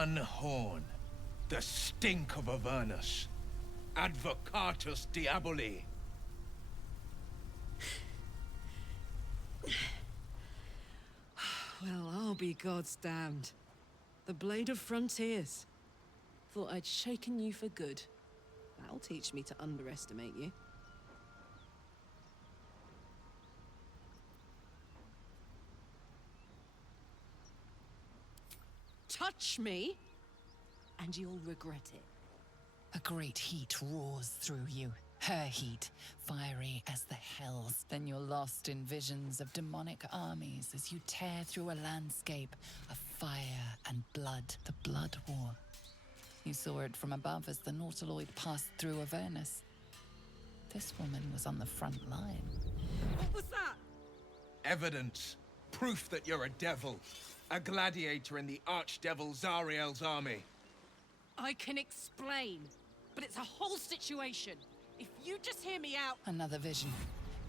Unhorn, the stink of Avernus. Advocatus Diaboli. Well, I'll be God's damned. The Blade of Frontiers. Thought I'd shaken you for good. That'll teach me to underestimate you. Touch me, and you'll regret it. A great heat roars through you. Her heat, fiery as the hells. Then you're lost in visions of demonic armies as you tear through a landscape of fire and blood. The Blood War. You saw it from above as the Nautiloid passed through Avernus. This woman was on the front line. What was that? Evidence. Proof that you're a devil. A gladiator in the archdevil Zariel's army. I can explain, but it's a whole situation. If you just hear me out... Another vision.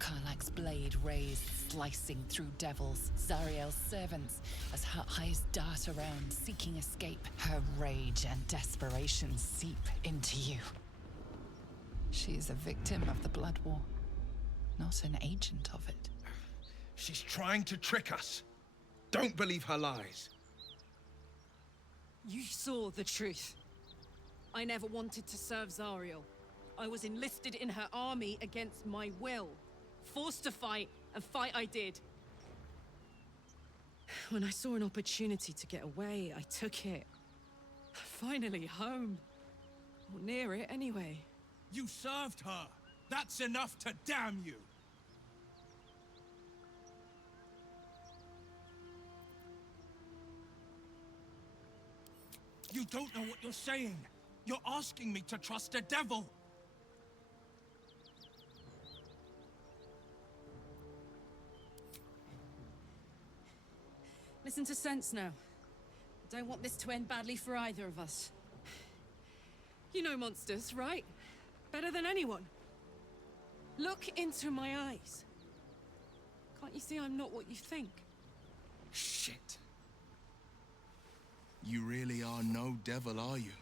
Karlach's blade raised, slicing through devils, Zariel's servants, as her eyes dart around, seeking escape. Her rage and desperation seep into you. She is a victim of the Blood War, not an agent of it. She's trying to trick us. Don't believe her lies. You saw the truth. I never wanted to serve Zariel. I was enlisted in her army against my will. Forced to fight, and fight I did. When I saw an opportunity to get away, I took it. Finally home. Or near it, anyway. You served her. That's enough to damn you. You don't know what you're saying. You're asking me to trust a devil. Listen to sense now. I don't want this to end badly for either of us. You know monsters, right? Better than anyone. Look into my eyes. Can't you see I'm not what you think? Shit. You really are no devil, are you?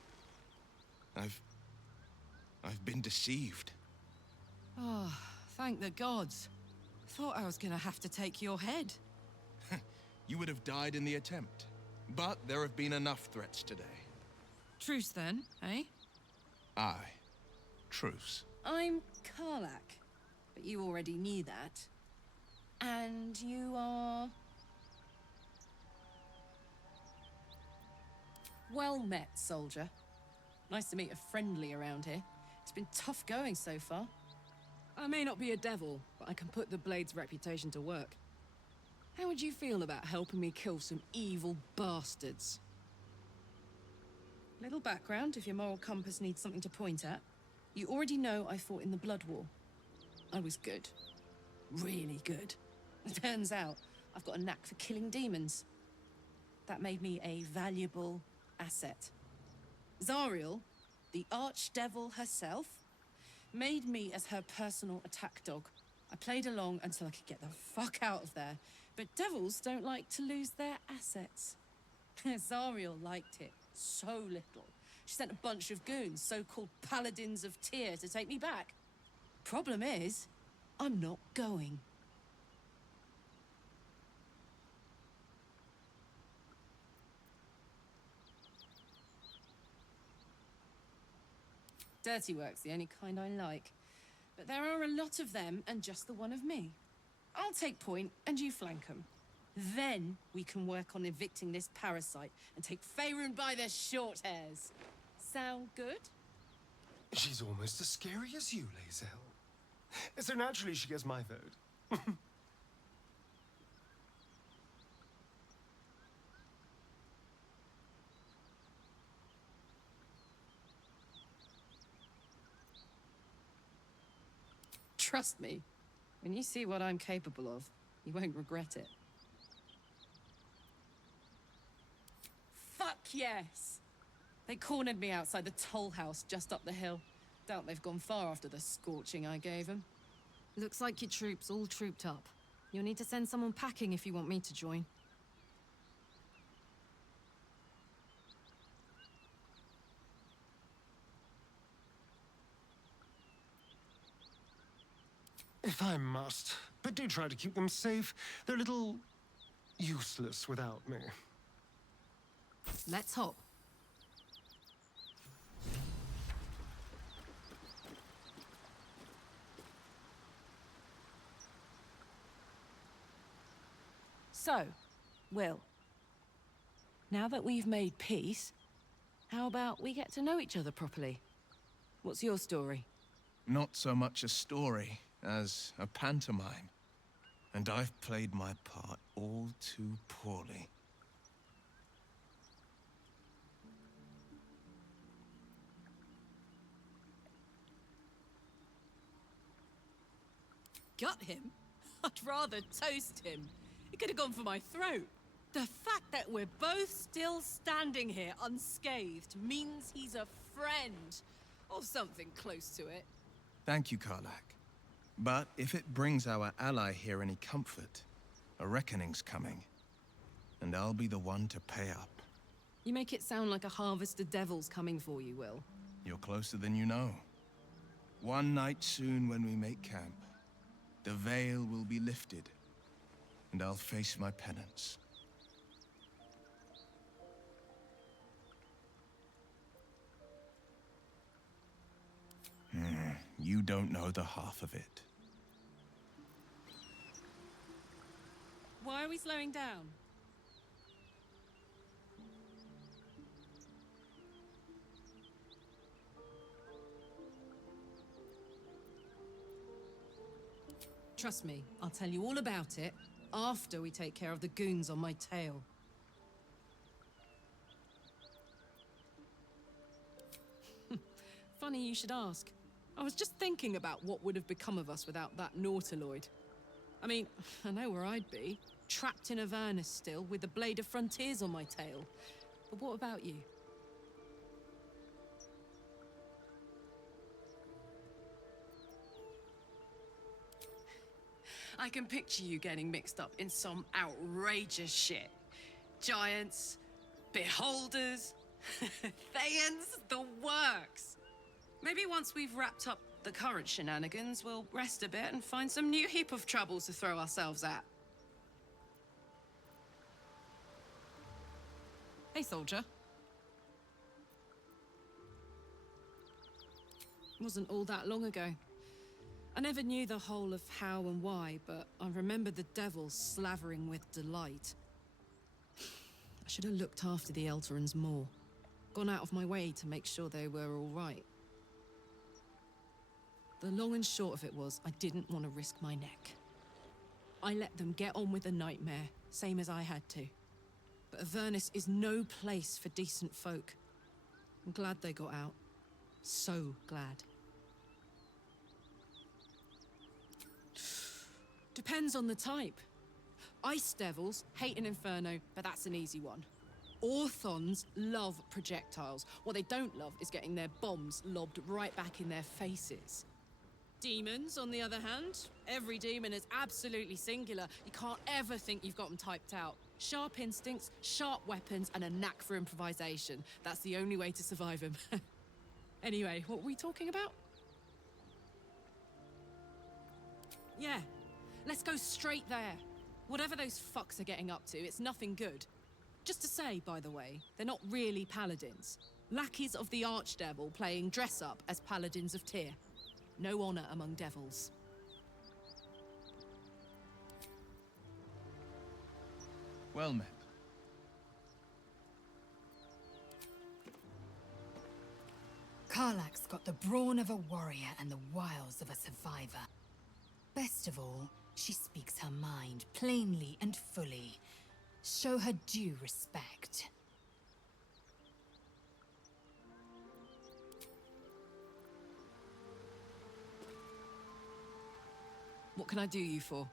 I've been deceived. Oh, thank the gods. Thought I was gonna have to take your head. You would have died in the attempt. But there have been enough threats today. Truce then, eh? Aye. Truce. I'm Karlach, but you already knew that. And you are... Well met, soldier. Nice to meet a friendly around here. It's been tough going so far. I may not be a devil, but I can put the Blade's reputation to work. How would you feel about helping me kill some evil bastards? Little background, if your moral compass needs something to point at. You already know I fought in the Blood War. I was good. Really good. It turns out I've got a knack for killing demons. That made me a valuable asset. Zariel, the archdevil herself, made me as her personal attack dog. I played along until I could get the fuck out of there. But devils don't like to lose their assets. Zariel liked it so little. She sent a bunch of goons, so-called paladins of Tyr, to take me back. Problem is, I'm not going. Dirty work's the only kind I like. But there are a lot of them and just the one of me. I'll take point and you flank them. Then we can work on evicting this parasite and take Faerun by the short hairs. Sound good? She's almost as scary as you, Lae'zel. So naturally she gets my vote. Trust me, when you see what I'm capable of, you won't regret it. Fuck yes! They cornered me outside the toll house just up the hill. Doubt they've gone far after the scorching I gave them. Looks like your troops all trooped up. You'll need to send someone packing if you want me to join. If I must. But do try to keep them safe. They're a little useless without me. Let's hop. So, Will, now that we've made peace, how about we get to know each other properly? What's your story? Not so much a story as a pantomime. And I've played my part all too poorly. Gut him? I'd rather toast him. It could have gone for my throat. The fact that we're both still standing here unscathed means he's a friend. Or something close to it. Thank you, Karlak. But if it brings our ally here any comfort, a reckoning's coming. And I'll be the one to pay up. You make it sound like a harvest of devils coming for you, Will. You're closer than you know. One night soon when we make camp, the veil will be lifted, and I'll face my penance. You don't know the half of it. Why are we slowing down? Trust me, I'll tell you all about it after we take care of the goons on my tail. Funny you should ask. I was just thinking about what would have become of us without that Nautiloid. I mean, I know where I'd be. Trapped in Avernus still, with the Blade of Frontiers on my tail. But what about you? I can picture you getting mixed up in some outrageous shit. Giants, beholders, Thayans, the works. Maybe once we've wrapped up the current shenanigans, we'll rest a bit and find some new heap of troubles to throw ourselves at. Hey, soldier. Wasn't all that long ago. I never knew the whole of how and why, but I remember the devils slavering with delight. I should have looked after the Elterans more. Gone out of my way to make sure they were all right. The long and short of it was, I didn't want to risk my neck. I let them get on with the nightmare, same as I had to. But Avernus is no place for decent folk. I'm glad they got out. So glad. Depends on the type. Ice devils hate an inferno, but that's an easy one. Orthons love projectiles. What they don't love is getting their bombs lobbed right back in their faces. Demons, on the other hand, every demon is absolutely singular. You can't ever think you've got them typed out. Sharp instincts, sharp weapons, and a knack for improvisation. That's the only way to survive them. Anyway, what were we talking about? Yeah, let's go straight there. Whatever those fucks are getting up to, it's nothing good. Just to say, by the way, they're not really paladins. Lackeys of the Archdevil playing dress-up as paladins of Tyr. No honor among devils. Well met. Karlak's got the brawn of a warrior and the wiles of a survivor. Best of all, she speaks her mind plainly and fully. Show her due respect. What can I do you for?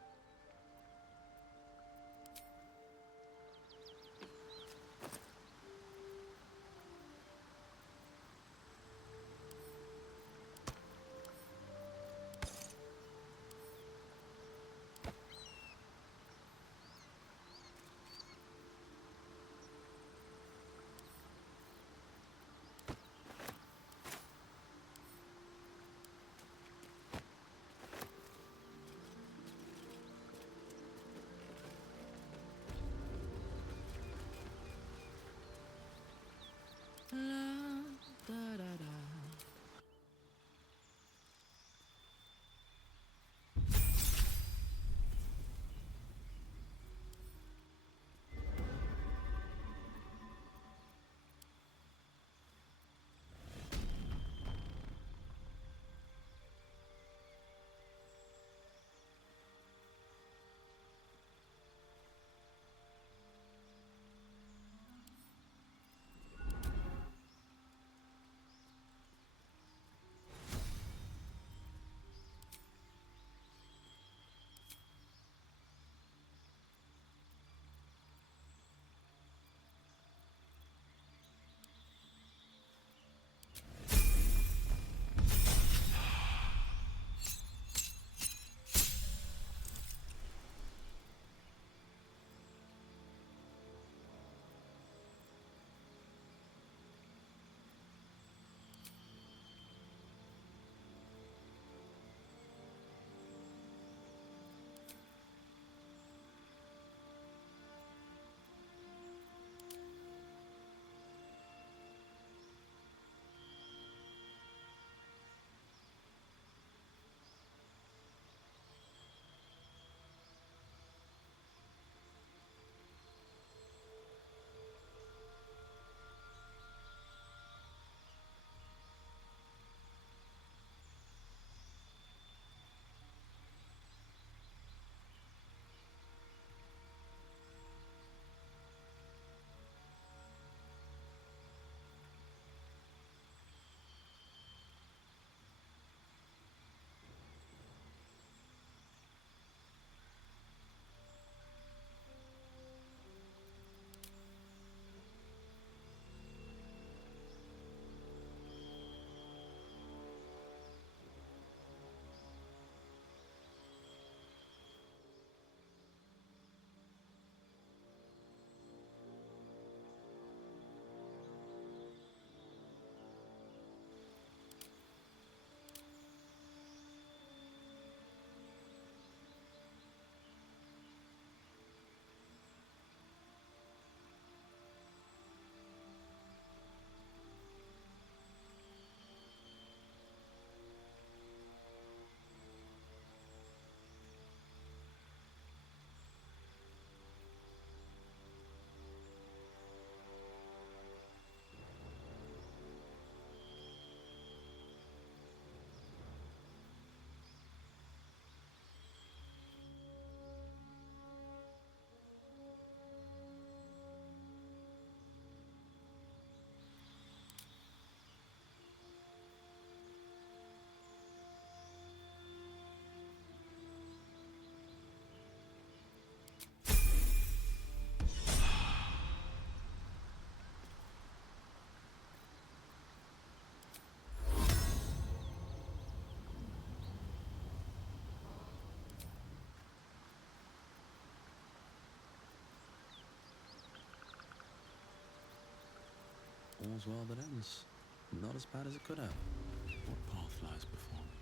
All's well that ends. Not as bad as it could have. What path lies before me?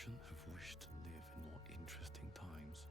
Shouldn't have wished to live in more interesting times.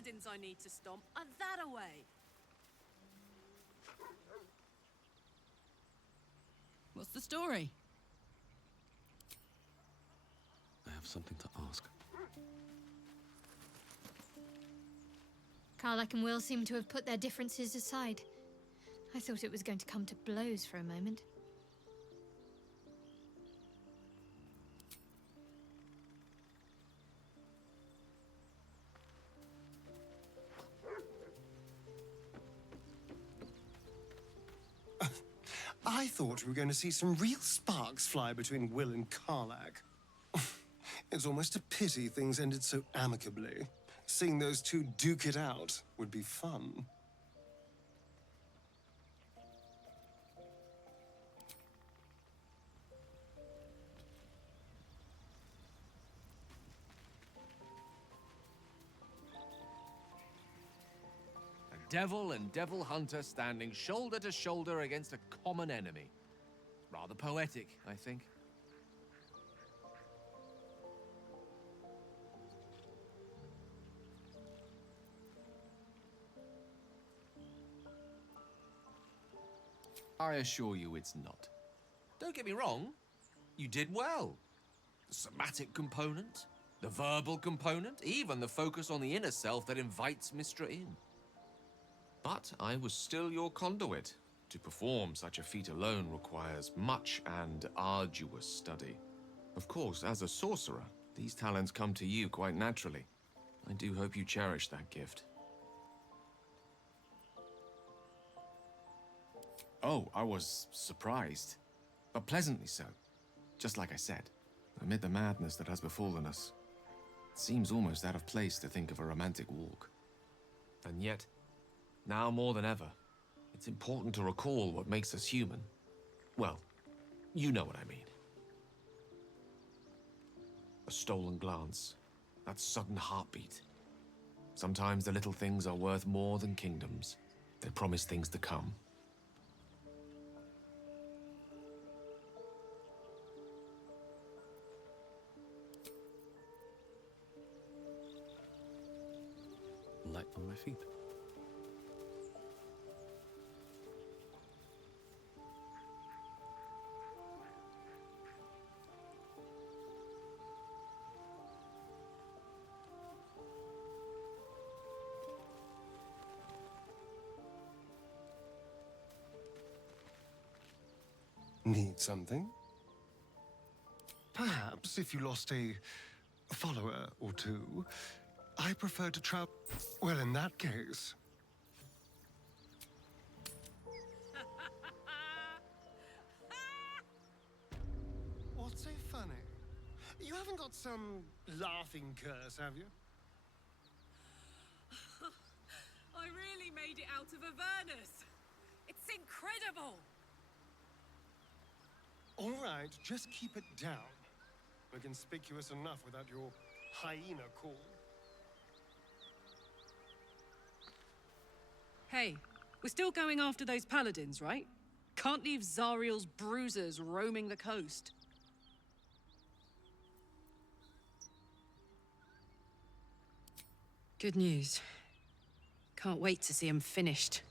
paladins I need to stomp are that away. What's the story? I have something to ask. Karlach and Will seem to have put their differences aside. I thought it was going to come to blows for a moment. I thought we were going to see some real sparks fly between Will and Karlach. It's almost a pity things ended so amicably. Seeing those two duke it out would be fun. Devil and devil hunter standing shoulder to shoulder against a common enemy. Rather poetic, I think. I assure you it's not. Don't get me wrong, you did well. The somatic component, the verbal component, even the focus on the inner self that invites Mistra in. But I was still your conduit. To perform such a feat alone requires much and arduous study. Of course, as a sorcerer, these talents come to you quite naturally. I do hope you cherish that gift. Oh, I was surprised, but pleasantly so. Just like I said, amid the madness that has befallen us, it seems almost out of place to think of a romantic walk. And yet, now more than ever, it's important to recall what makes us human. Well, you know what I mean. A stolen glance, that sudden heartbeat. Sometimes the little things are worth more than kingdoms. They promise things to come. Light on my feet. Need something? Perhaps if you lost a follower or two, I prefer to travel. Well, in that case. What's so funny? You haven't got some laughing curse, have you? I really made it out of Avernus. It's incredible. All right, just keep it down. We're conspicuous enough without your hyena call. Hey, we're still going after those paladins, right? Can't leave Zariel's bruisers roaming the coast. Good news. Can't wait to see him finished.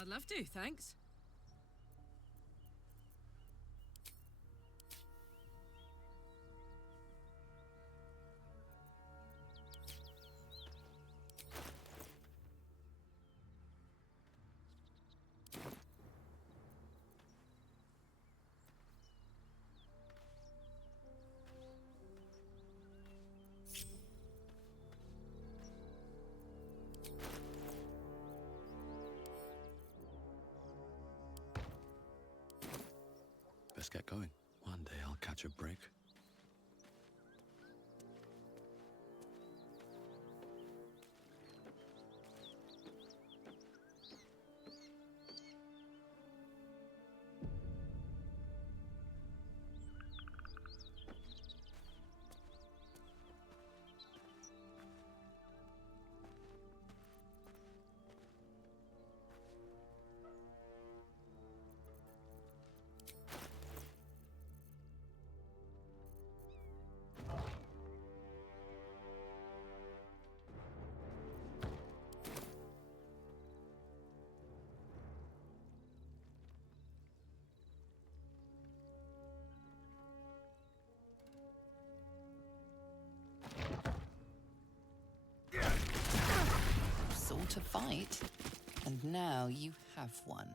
I'd love to, thanks. Let's get going. One day I'll catch a break. to fight, and now you have one.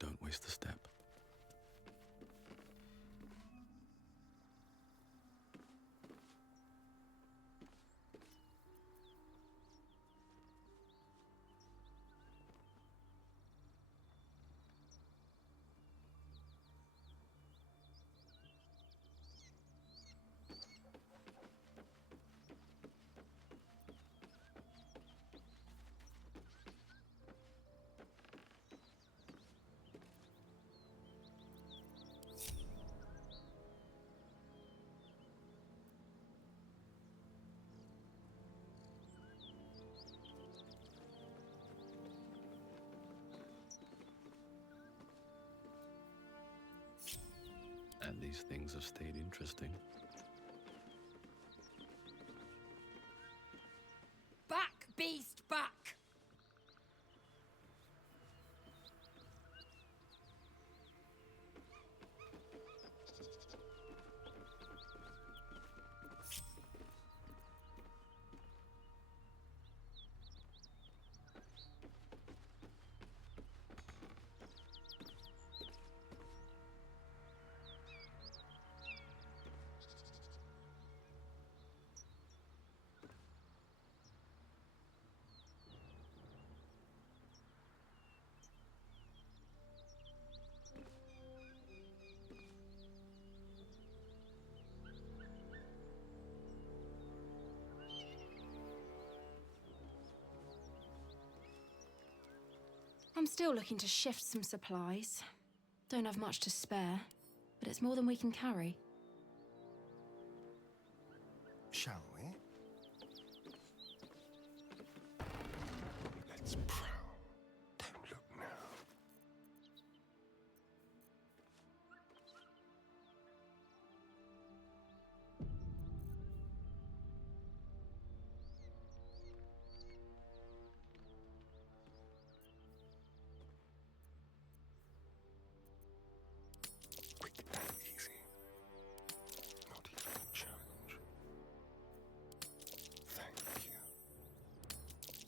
Don't waste a step. And these things have stayed interesting. Back, beast, back! I'm still looking to shift some supplies. Don't have much to spare, but it's more than we can carry. Shall we? Let's prowl. Don't look now. Quick and easy. Not even a challenge. Thank you.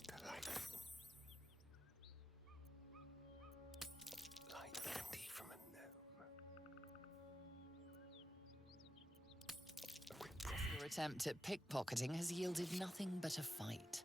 Delightful. Like candy from a gnome. A quick Your attempt at pickpocketing has yielded nothing but a fight.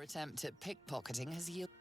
Your attempt at pickpocketing has yielded.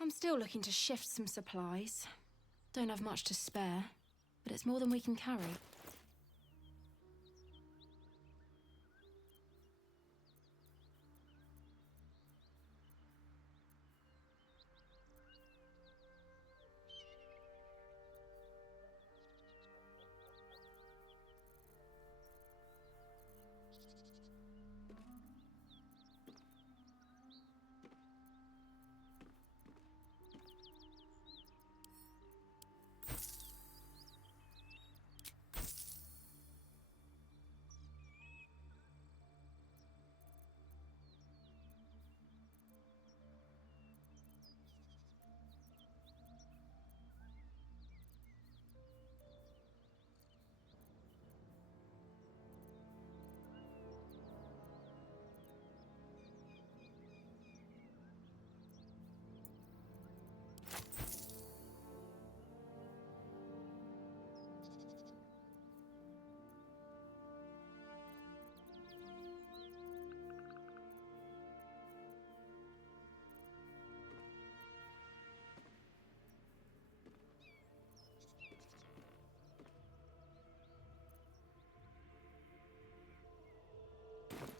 I'm still looking to shift some supplies. Don't have much to spare, but it's more than we can carry.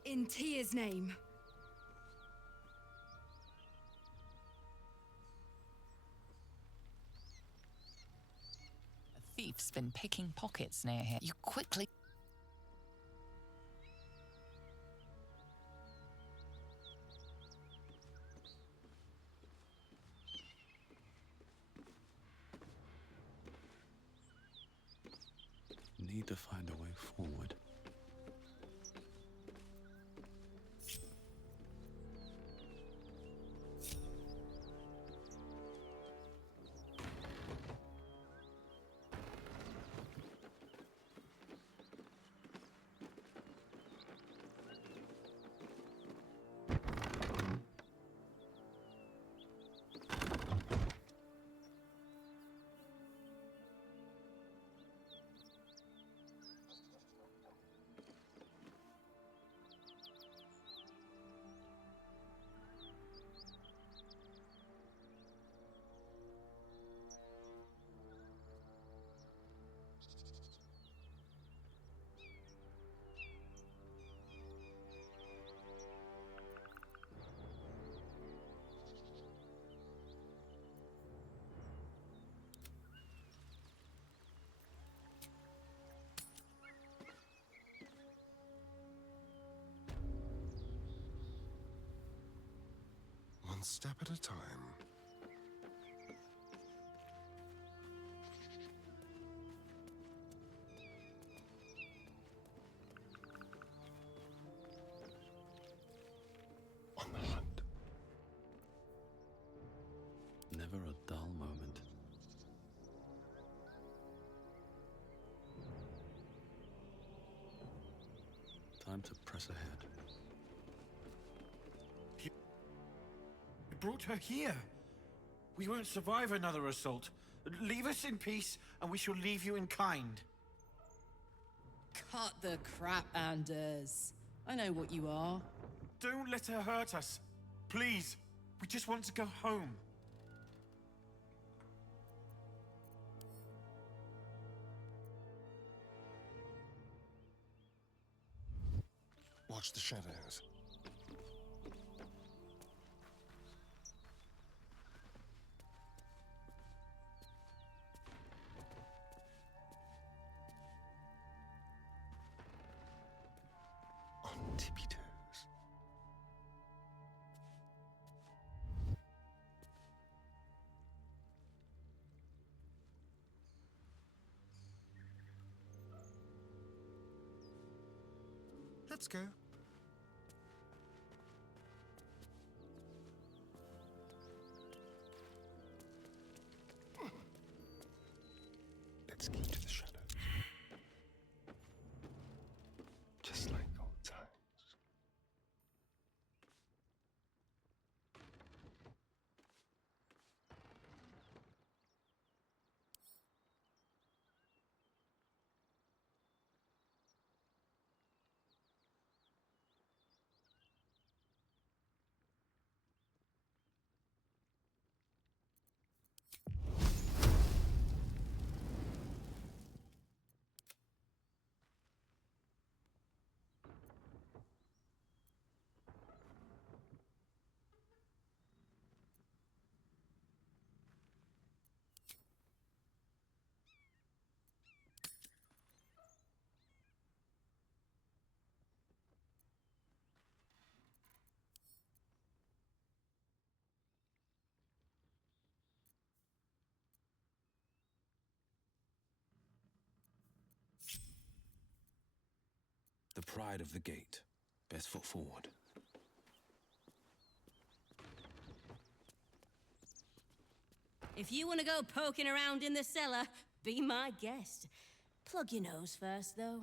In Tia's name. A thief's been picking pockets near here. You quickly... Need to find a way forward. One step at a time. On the hunt. Never a dull moment. Time to press ahead. You brought her here. We won't survive another assault. Leave us in peace, and we shall leave you in kind. Cut the crap, Anders. I know what you are. Don't let her hurt us. Please. We just want to go home. Watch the shadows. On tippy toes. Let's go. Let's keep to the shadows. Just like old times. The pride of the gate. Best foot forward. If you want to go poking around in the cellar, be my guest. Plug your nose first, though.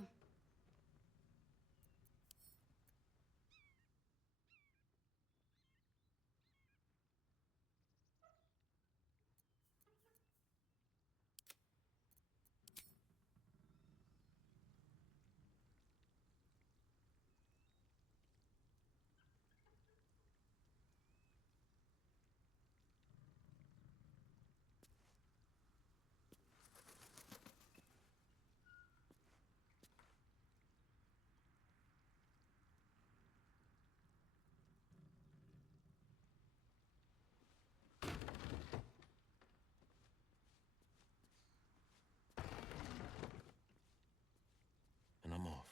And I'm off.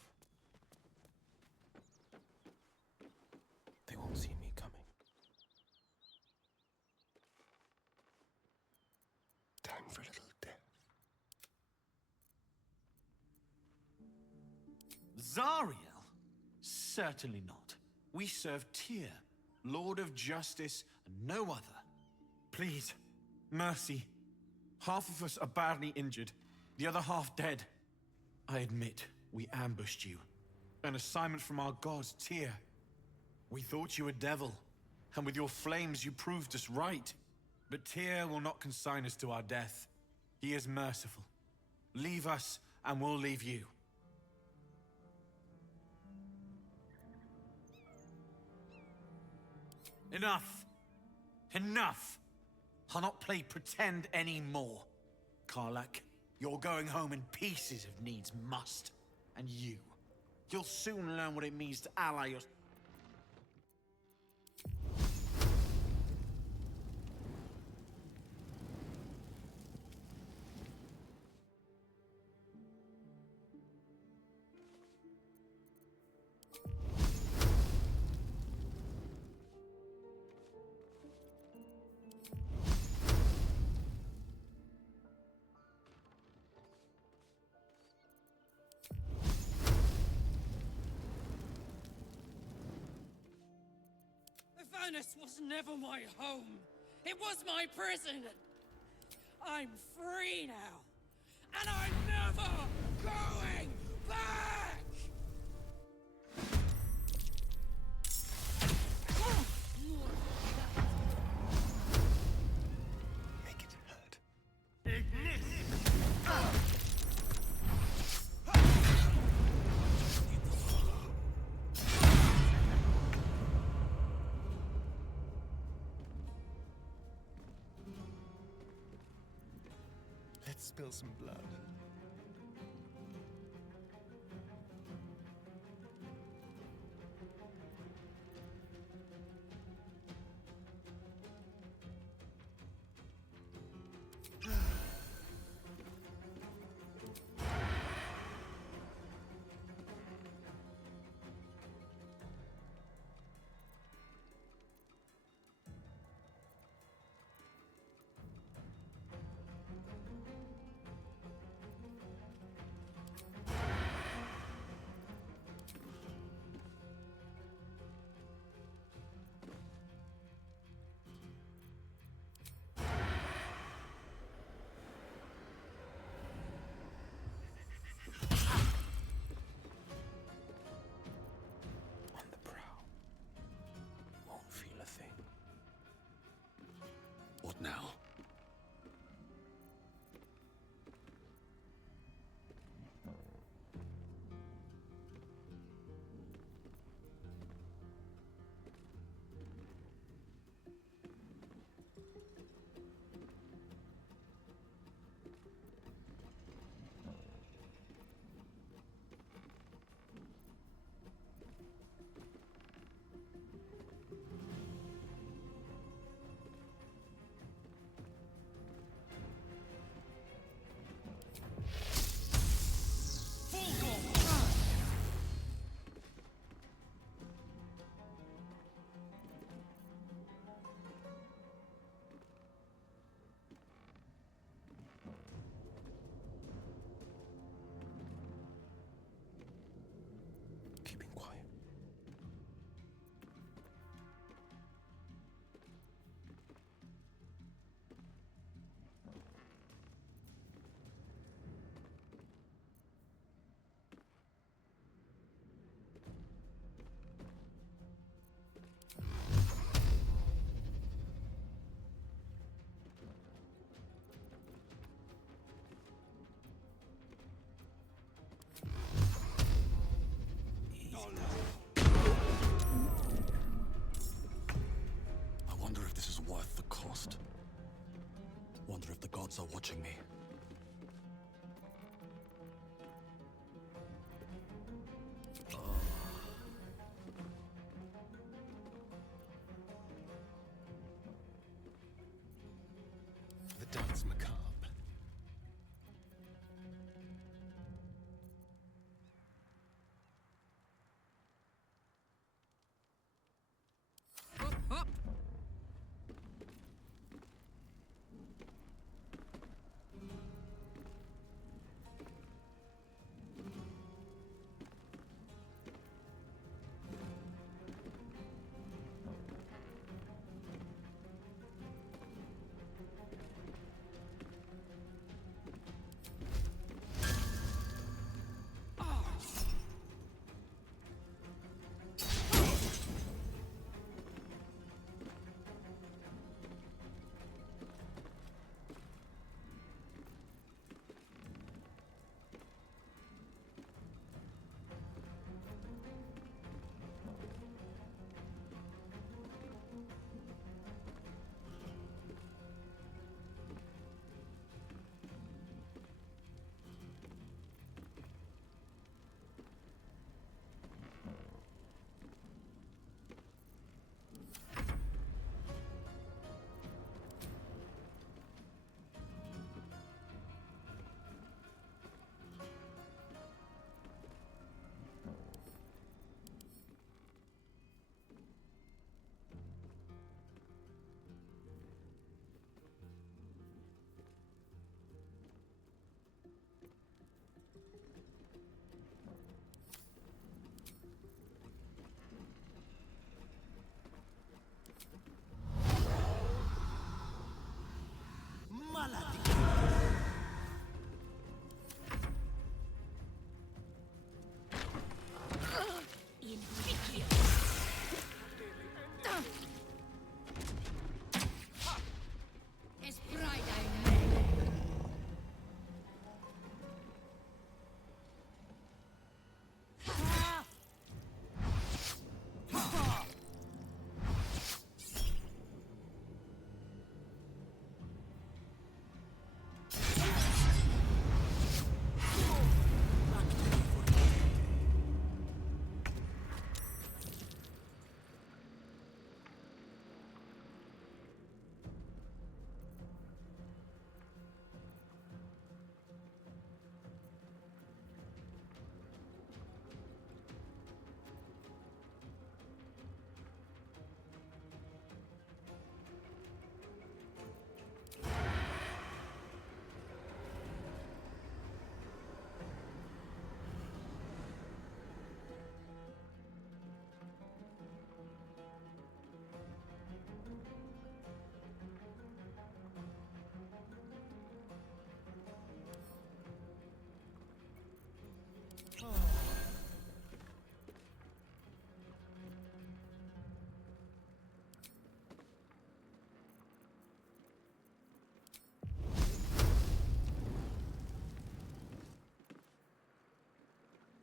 They won't see me coming. Time for a little death. Zariel? Certainly not. We serve Tyr, Lord of Justice, and no other. Please, mercy. Half of us are badly injured, the other half dead. I admit, we ambushed you. An assignment from our god, Tyr. We thought you a devil, and with your flames you proved us right. But Tyr will not consign us to our death. He is merciful. Leave us, and we'll leave you. Enough! Enough! I'll not play pretend anymore. Karlak, you're going home in pieces if needs must. And you'll soon learn what it means to ally your... Avernus was never my home. It was my prison. I'm free now. And I'm never going back! Make it hurt. Let's spill some blood. What now? Keeping quiet. I wonder if this is worth the cost. Wonder if the gods are watching me. The dance macabre.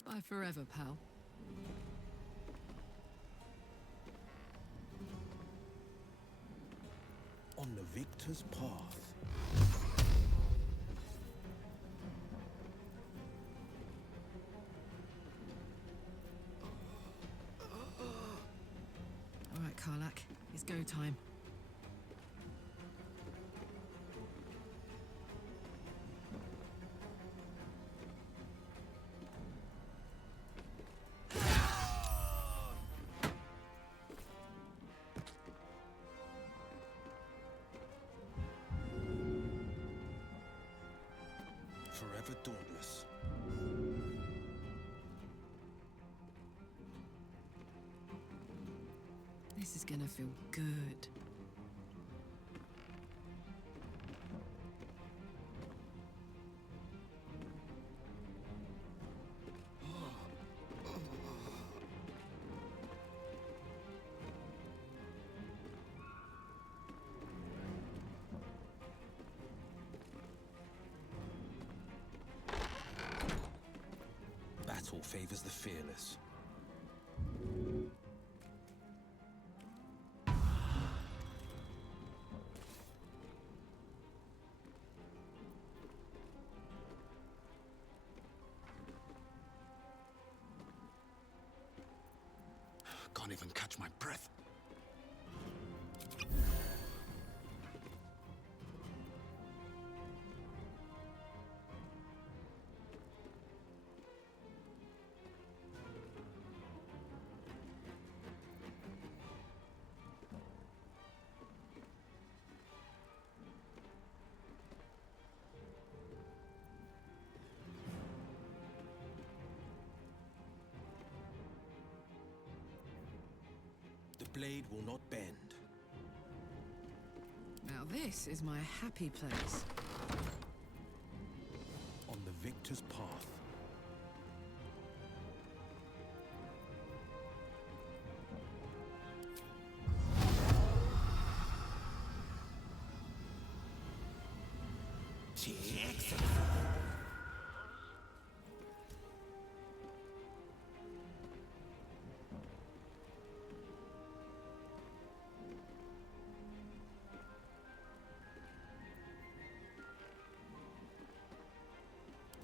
Bye forever, pal. On the victor's path. All right, Karlak, it's go time. Forever dauntless. This is gonna feel good. Battle favors the fearless. Can't even catch my breath. The blade will not bend. Now this is my happy place. On the victor's path.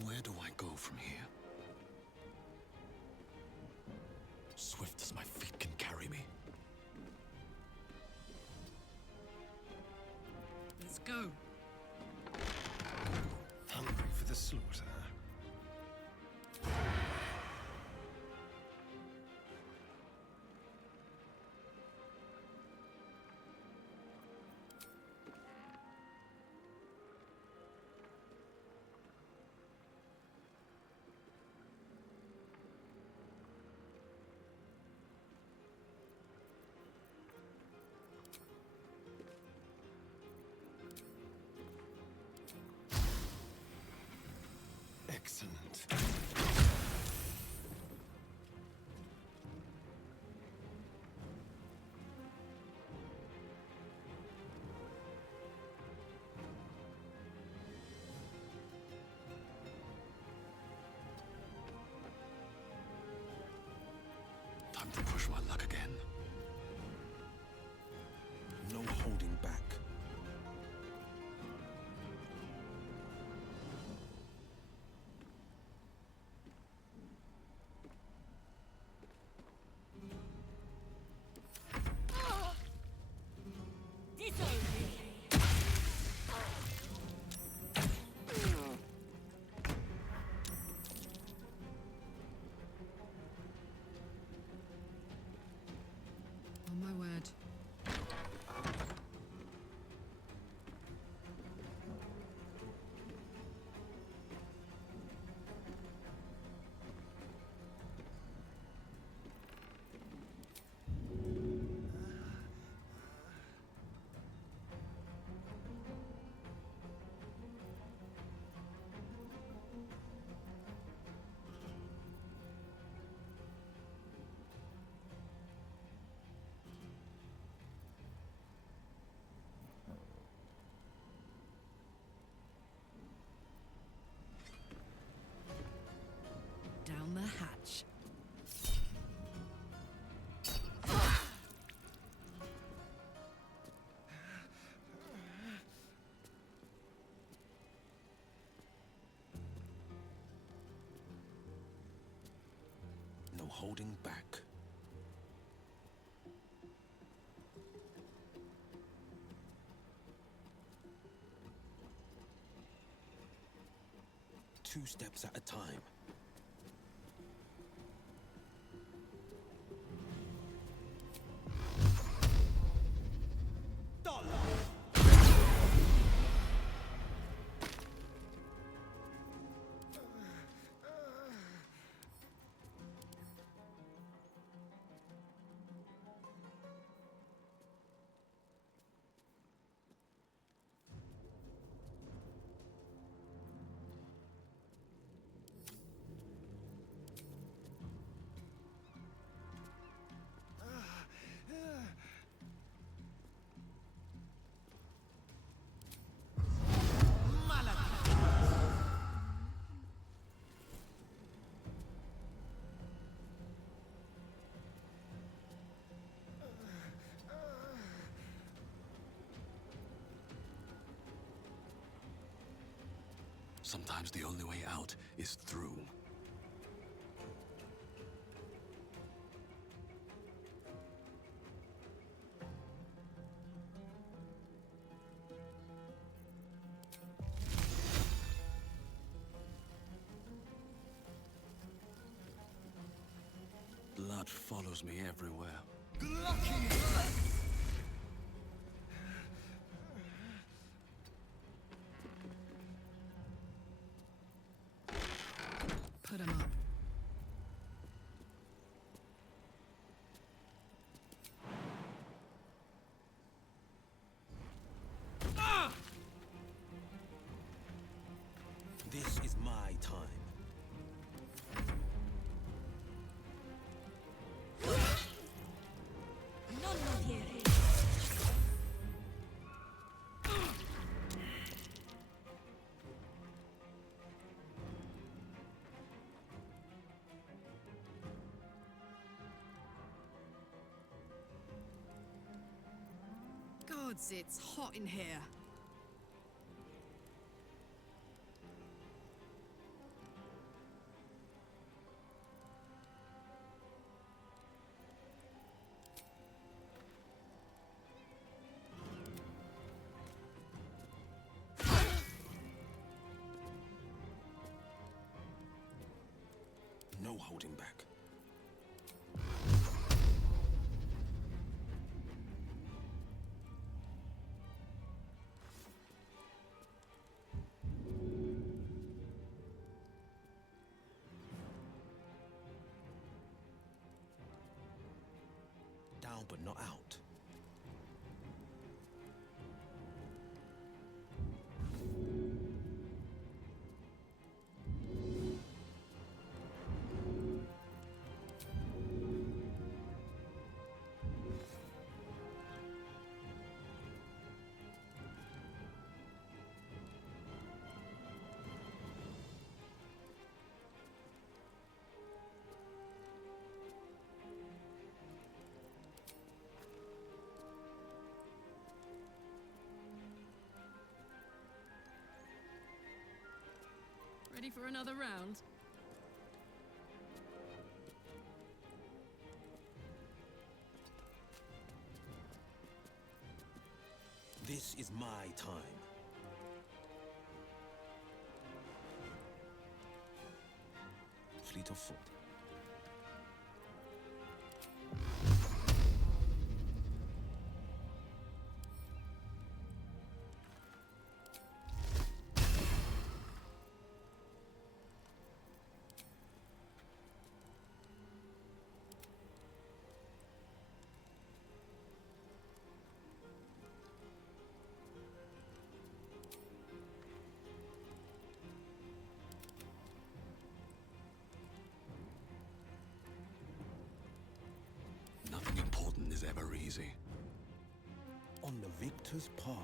Where do I go from here? Swift as my feet can carry me. Let's go. Hungry for the slaughter. Excellent. Time to push my luck again. No holding back. holding back. Two steps at a time. Sometimes the only way out is through. Blood follows me everywhere. Put him up. This is my time. Gods, it's hot in here. No holding back. Down but not out. Ready for another round? This is my time. Fleet of foot. Nothing important is ever easy. On the victor's path.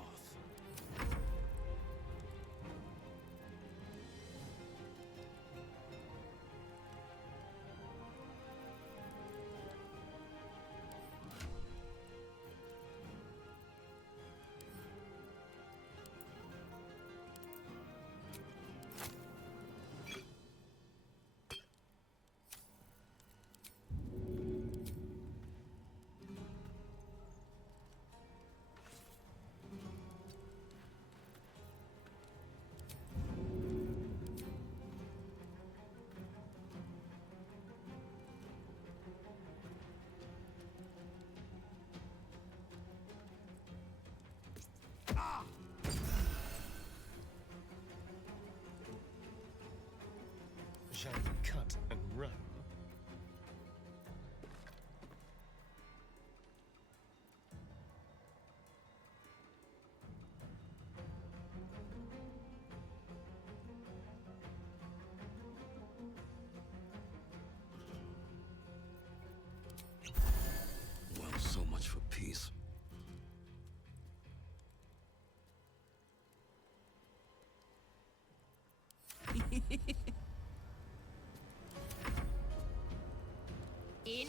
In.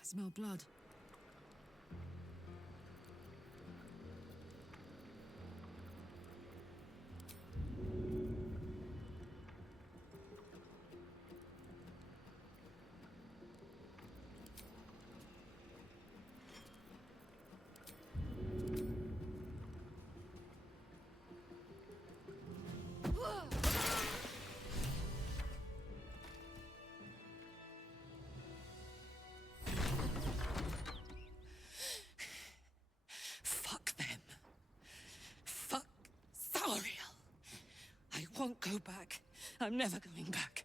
I smell blood. Fuck them. Fuck Thariel. I won't go back. I'm never going back.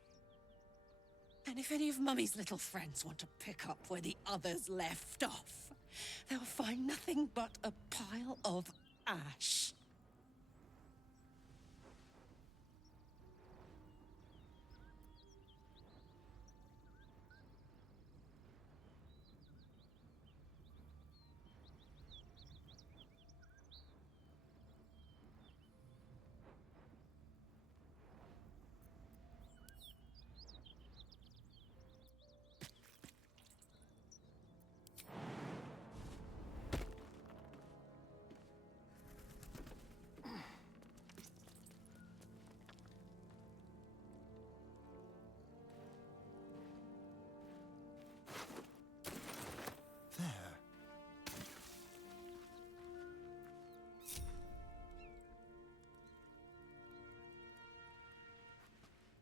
And if any of Mummy's little friends want to pick up where the others left off, they'll find nothing but a pile of ash.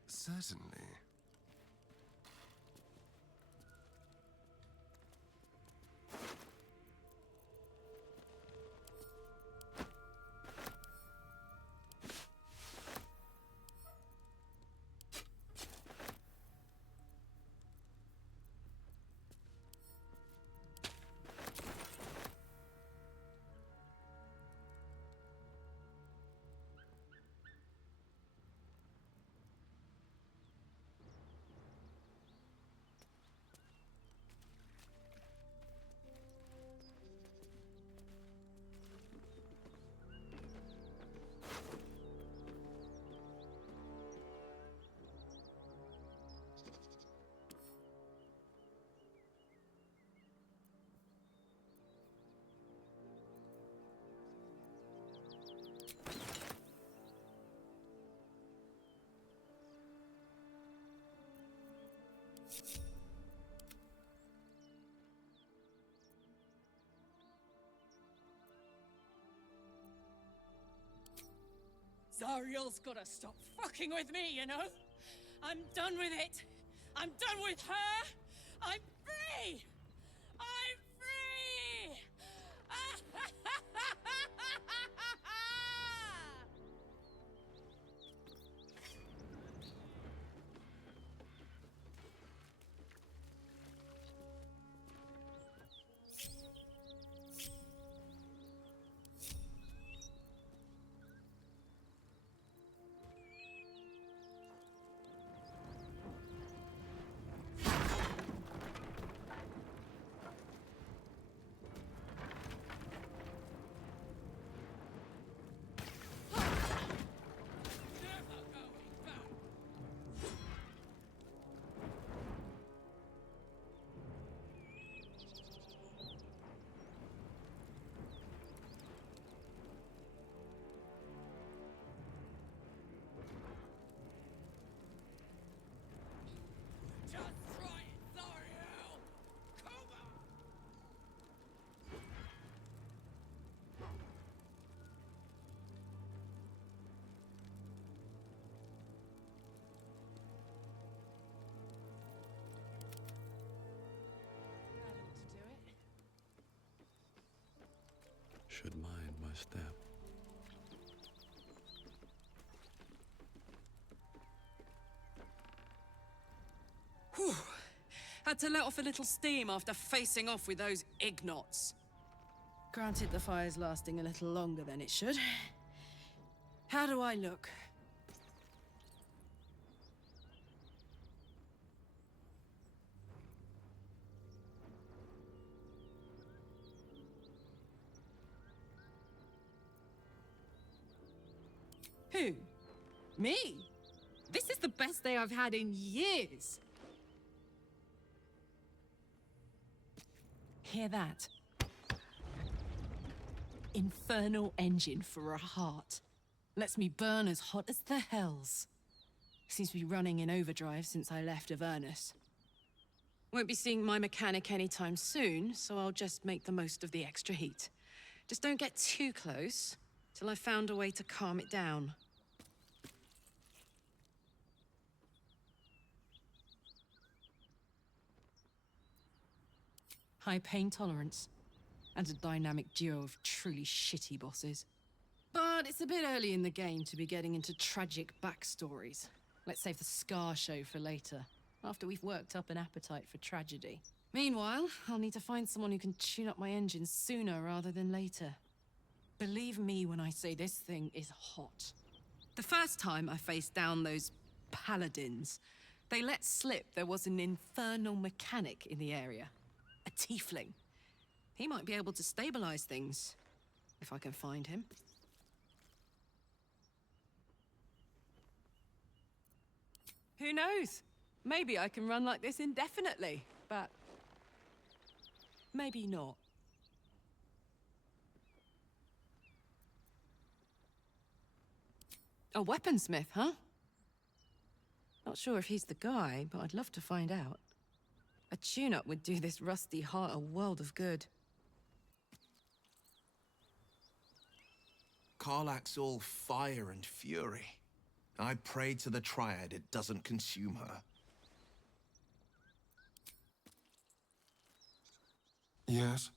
Certainly. Zariel's gotta stop fucking with me, you know? I'm done with it. I'm done with her. I'm free. I'm free. Should mind my step. Whew. Had to let off a little steam after facing off with those ignots. Granted, the fire's lasting a little longer than it should. How do I look? Who? Me? This is the best day I've had in years. Hear that? Infernal engine for a heart. Lets me burn as hot as the hells. Seems to be running in overdrive since I left Avernus. Won't be seeing my mechanic anytime soon, so I'll just make the most of the extra heat. Just don't get too close, till I've found a way to calm it down. High pain tolerance, and a dynamic duo of truly shitty bosses. But it's a bit early in the game to be getting into tragic backstories. Let's save the Scar show for later, after we've worked up an appetite for tragedy. Meanwhile, I'll need to find someone who can tune up my engine sooner rather than later. Believe me when I say this thing is hot. The first time I faced down those paladins, they let slip there was an infernal mechanic in the area. A tiefling. He might be able to stabilize things, if I can find him. Who knows? Maybe I can run like this indefinitely, but maybe not. A weaponsmith, huh? Not sure if he's the guy, but I'd love to find out. A tune-up would do this rusty heart a world of good. Karlach's all fire and fury. I pray to the Triad it doesn't consume her. Yes?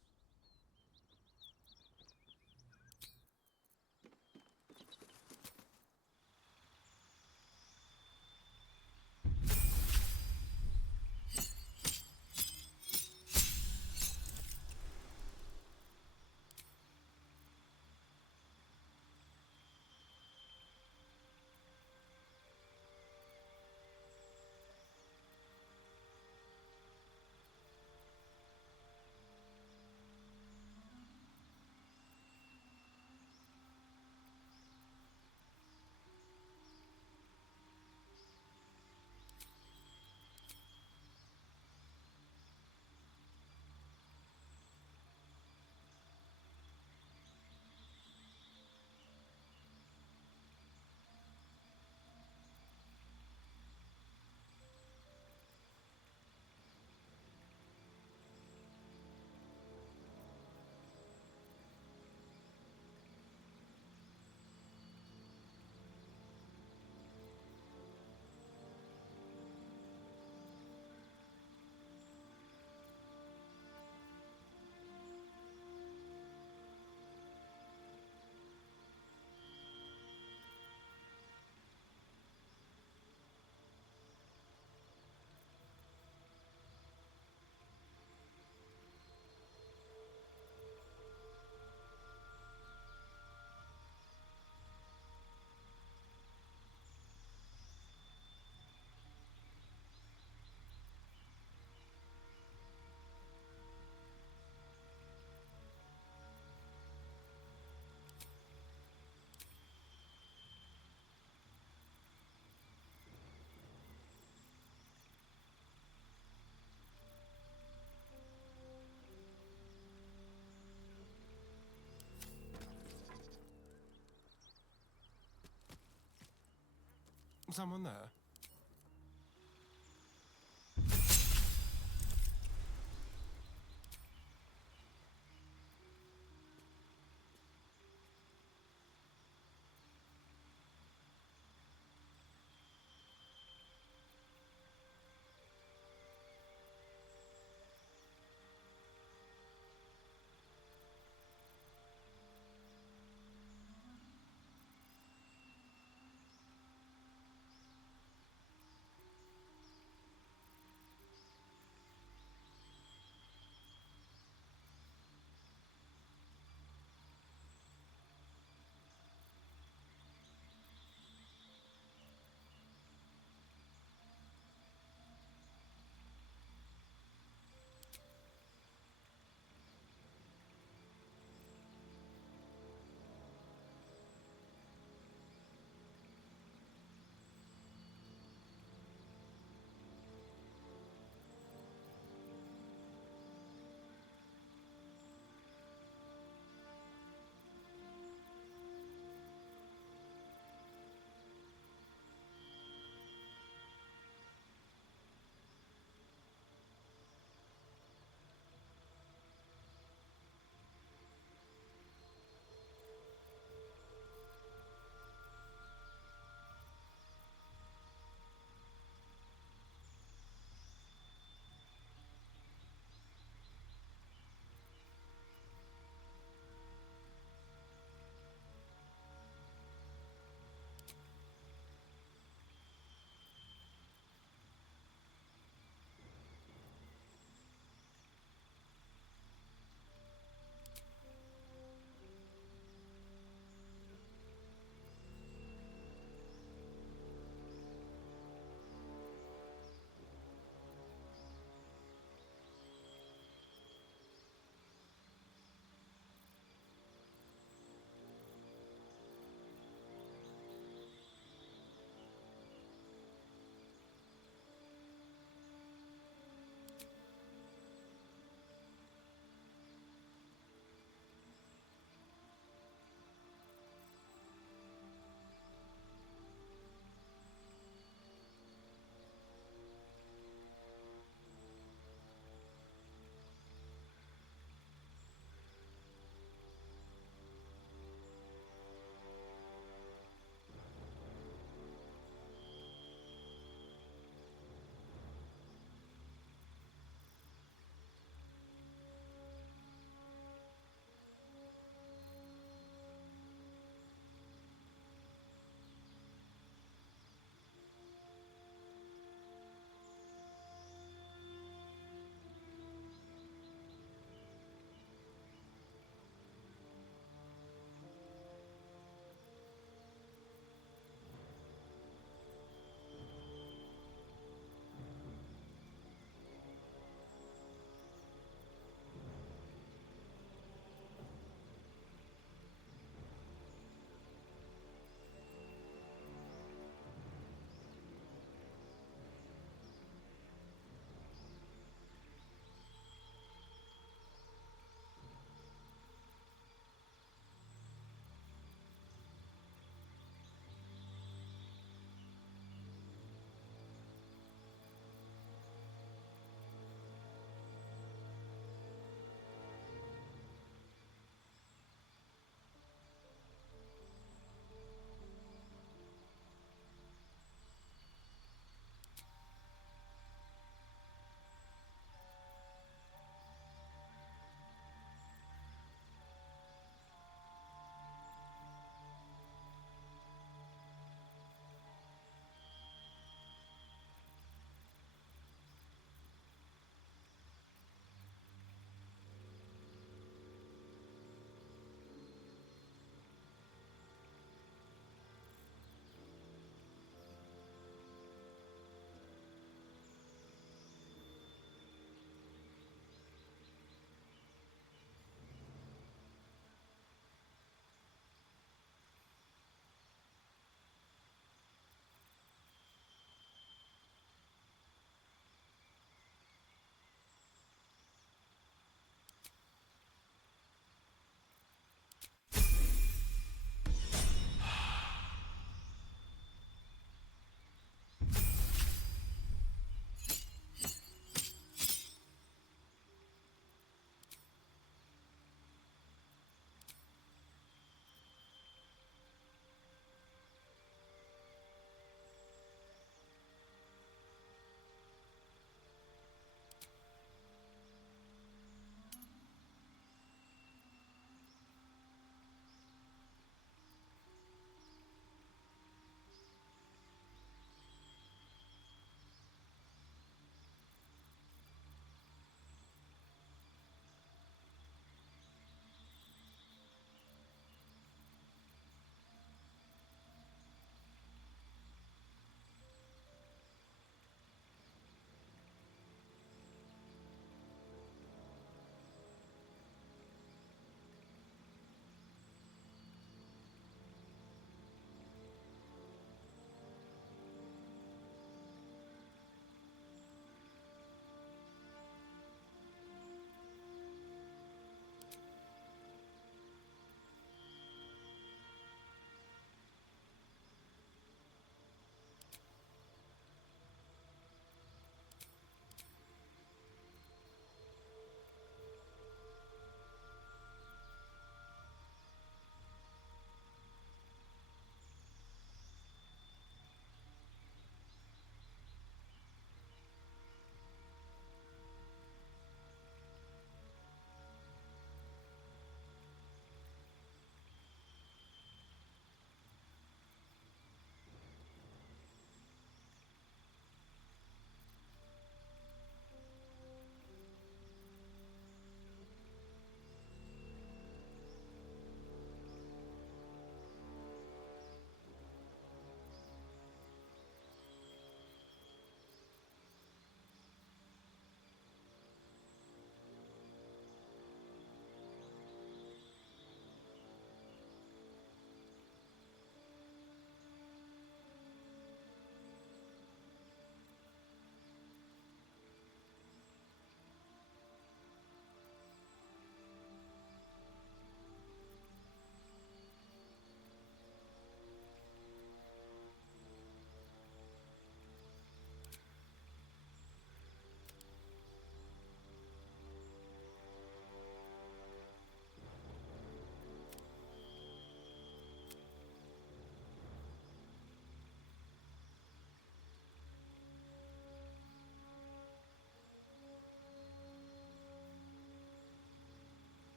Someone there?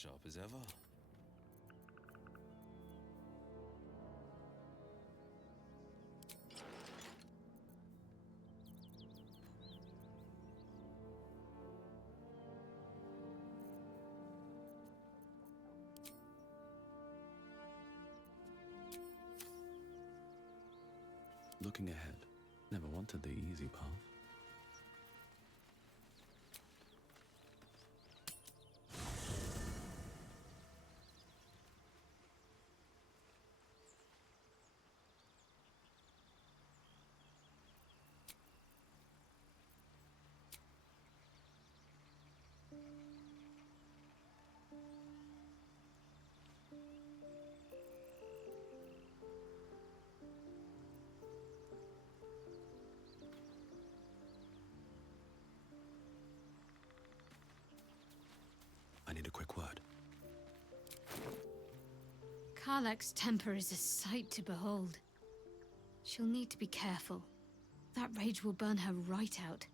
sharp as ever. Looking ahead. Never wanted the easy path. I need a quick word. Karlak's temper is a sight to behold. She'll need to be careful. That rage will burn her right out.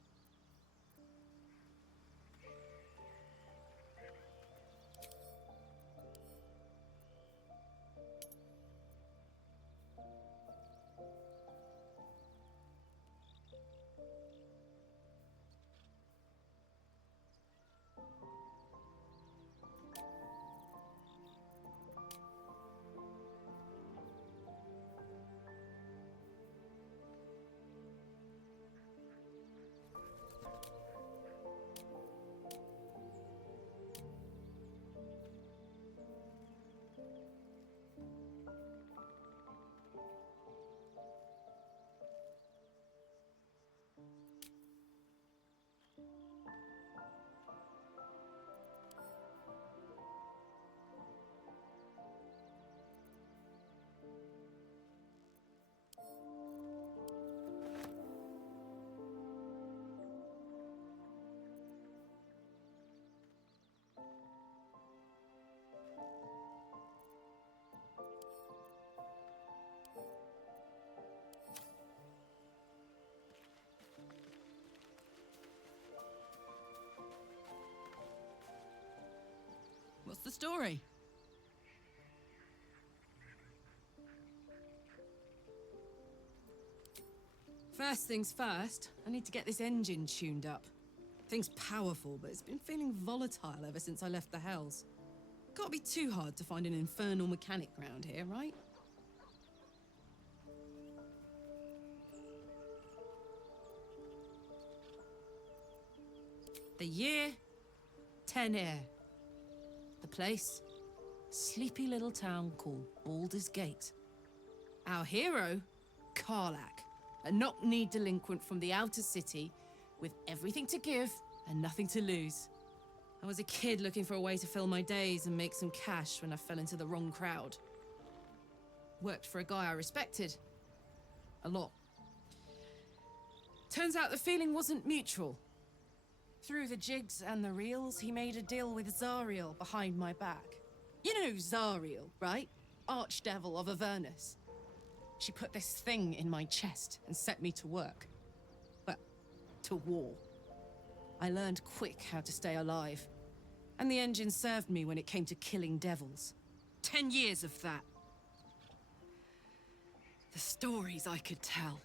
What's the story? First things first, I need to get this engine tuned up. Thing's powerful, but it's been feeling volatile ever since I left the Hells. Can't be too hard to find an infernal mechanic round here, right? The year, 10 Air. The place, sleepy little town called Baldur's Gate. Our hero, Karlak, a knock-kneed delinquent from the outer city with everything to give and nothing to lose. I was a kid looking for a way to fill my days and make some cash when I fell into the wrong crowd. Worked for a guy I respected. A lot. Turns out the feeling wasn't mutual. Through the jigs and the reels, he made a deal with Zariel behind my back. You know Zariel, right? Archdevil of Avernus. She put this thing in my chest and set me to work. Well, to war. I learned quick how to stay alive. And the engine served me when it came to killing devils. 10 years of that. The stories I could tell.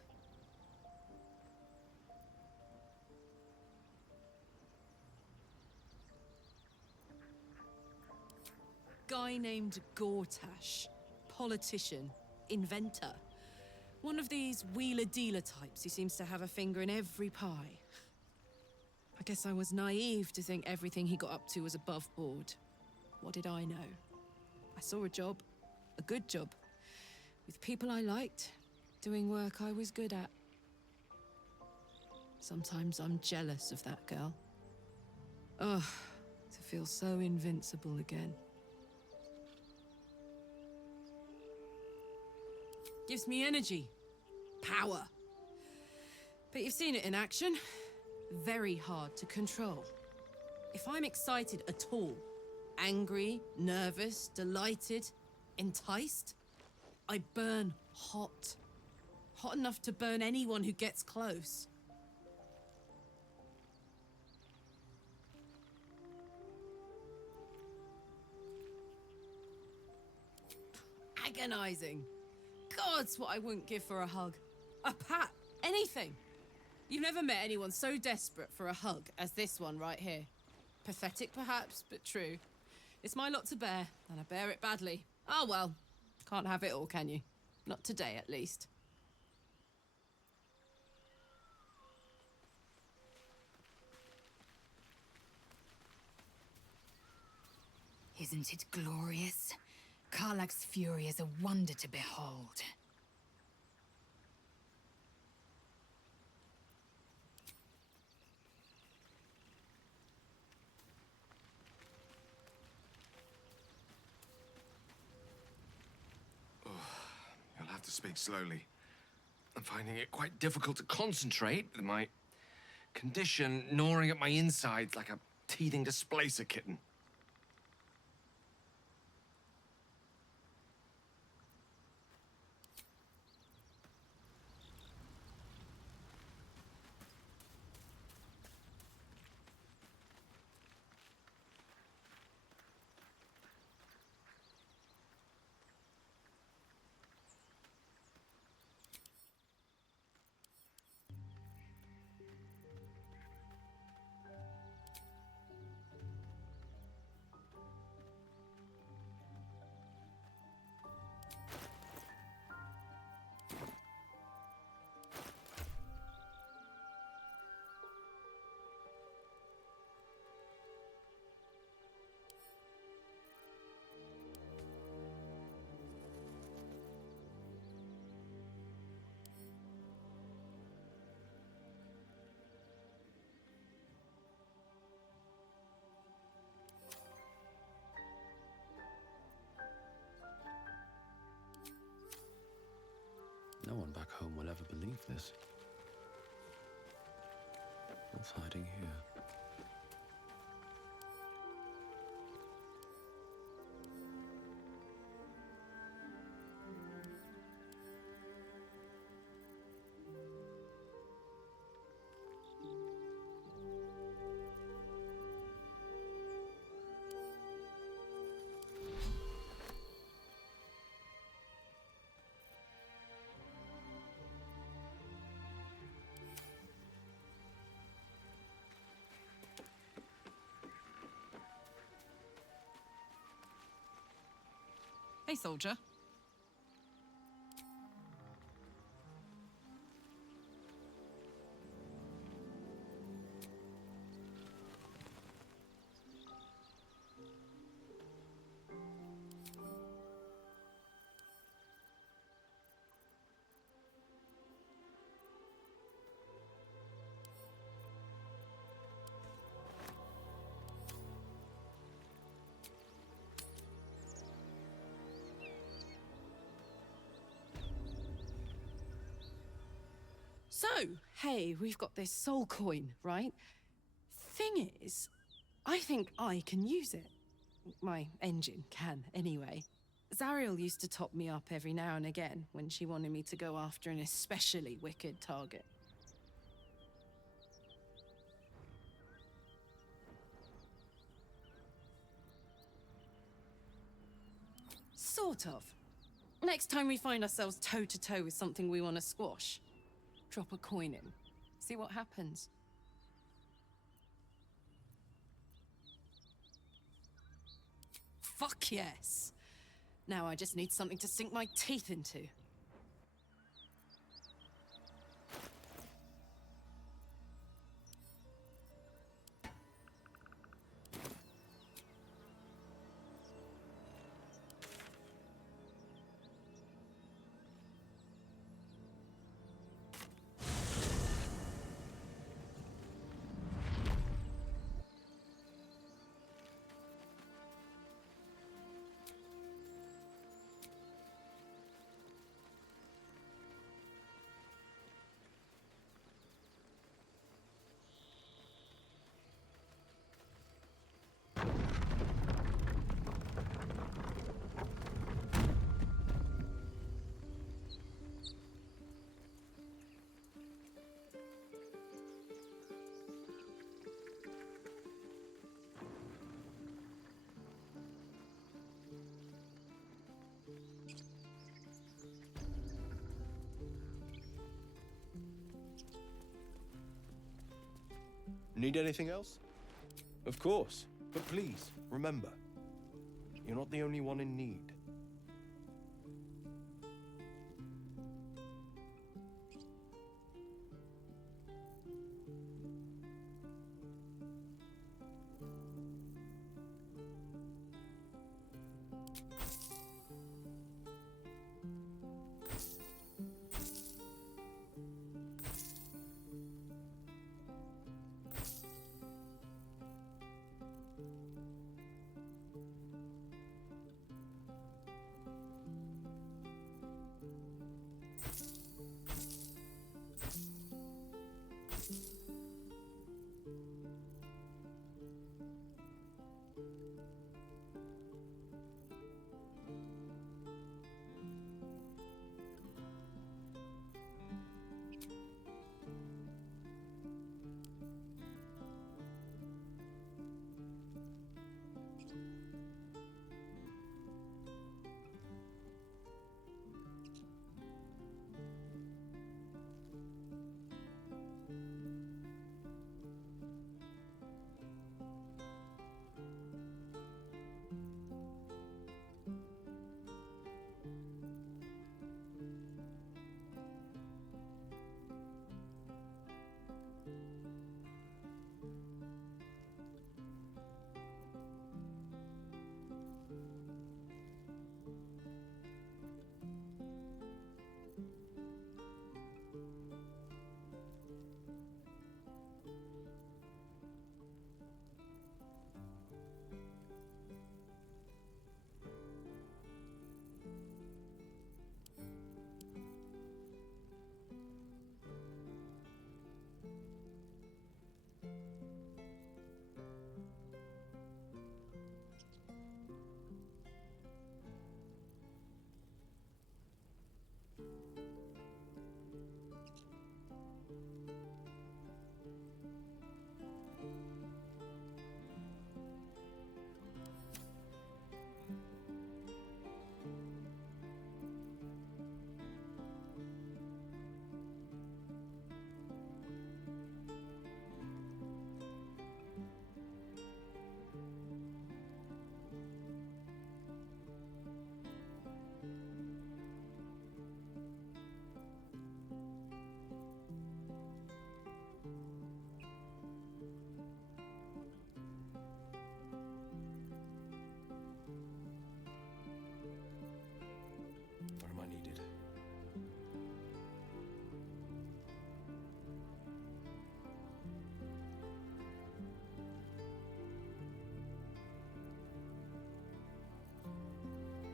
Guy named Gortash. Politician. Inventor. One of these wheeler-dealer types who seems to have a finger in every pie. I guess I was naive to think everything he got up to was above board. What did I know? I saw a job. A good job. With people I liked. Doing work I was good at. Sometimes I'm jealous of that girl. Ugh, to feel so invincible again. Gives me energy. Power. But you've seen it in action. Very hard to control. If I'm excited at all, angry, nervous, delighted, enticed, I burn hot. Hot enough to burn anyone who gets close. agonizing. God's what I wouldn't give for a hug. A pat, anything. You've never met anyone so desperate for a hug as this one right here. Pathetic perhaps, but true. It's my lot to bear, and I bear it badly. Oh well, can't have it all, can you? Not today, at least. Isn't it glorious? Karlach's fury is a wonder to behold. You'll have to speak slowly. I'm finding it quite difficult to concentrate with my condition gnawing at my insides like a teething displacer kitten. No one back home will ever believe this. What's hiding here? Hey, soldier. So, hey, we've got this soul coin, right? Thing is, I think I can use it. My engine can, anyway. Zariel used to top me up every now and again when she wanted me to go after an especially wicked target. Sort of. Next time we find ourselves toe-to-toe with something we want to squash, drop a coin in. See what happens. Fuck yes. Now I just need something to sink my teeth into. Need anything else? Of course, but please, remember, you're not the only one in need.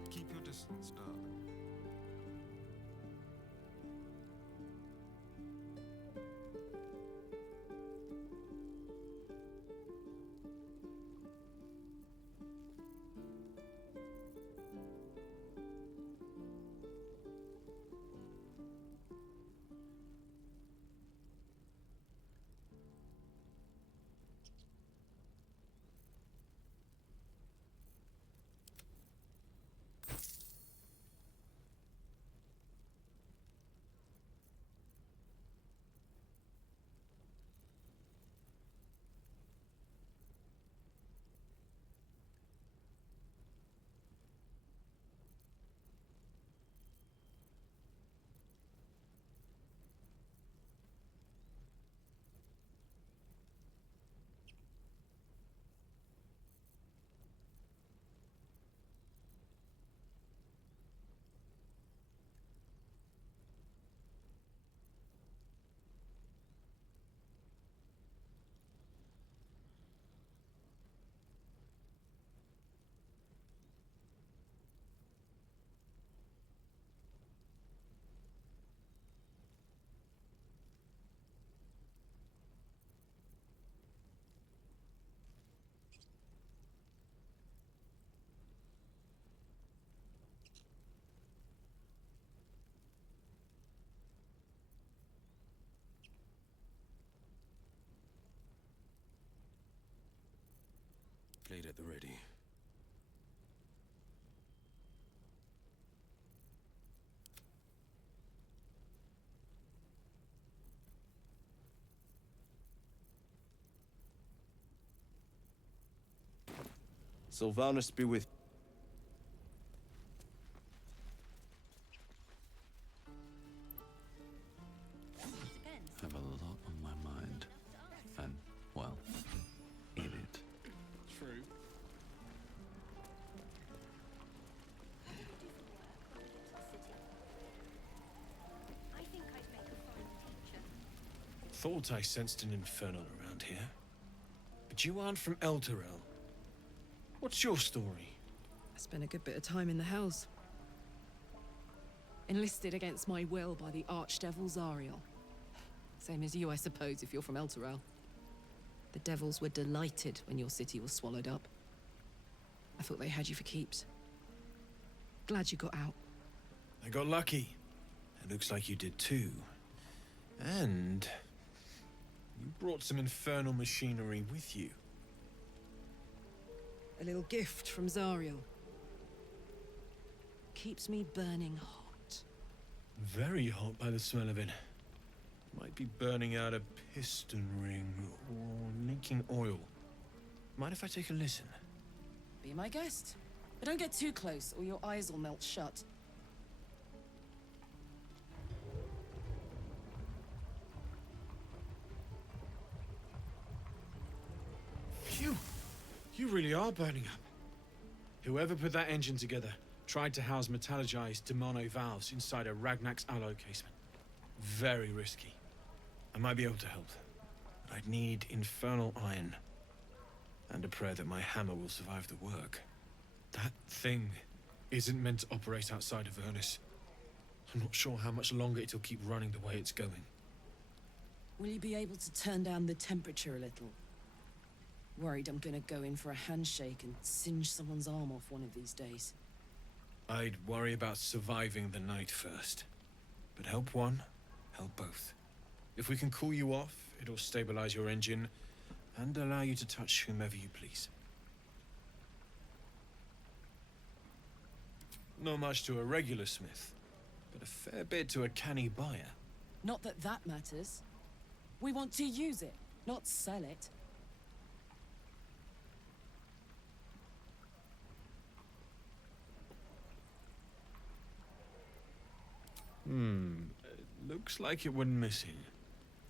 Keep your distance, darling. Sylvanus be with you. I have a lot on my mind. And, well, in it. True. Thought I sensed an infernal around here. But you aren't from Elturel. What's your story? I spent a good bit of time in the Hells. Enlisted against my will by the Archdevil Zariel. Same as you, I suppose, if you're from Elturel. The devils were delighted when your city was swallowed up. I thought they had you for keeps. Glad you got out. I got lucky. It looks like you did too. And you brought some infernal machinery with you. A little gift from Zariel. Keeps me burning hot. Very hot by the smell of it. Might be burning out a piston ring or leaking oil. Mind if I take a listen? Be my guest. But don't get too close or your eyes will melt shut. Phew! You really are burning up. Whoever put that engine together tried to house metallurgized demono valves inside a Ragnak's alloy casement. Very risky. I might be able to help, but I'd need infernal iron. And a prayer that my hammer will survive the work. That thing isn't meant to operate outside of Ernest. I'm not sure how much longer it'll keep running the way it's going. Will you be able to turn down the temperature a little? Worried I'm gonna go in for a handshake and singe someone's arm off one of these days. I'd worry about surviving the night first. But help one, help both. If we can cool you off, it'll stabilize your engine and allow you to touch whomever you please. Not much to a regular smith, but a fair bit to a canny buyer. Not that that matters. We want to use it, not sell it. Looks like it went missing.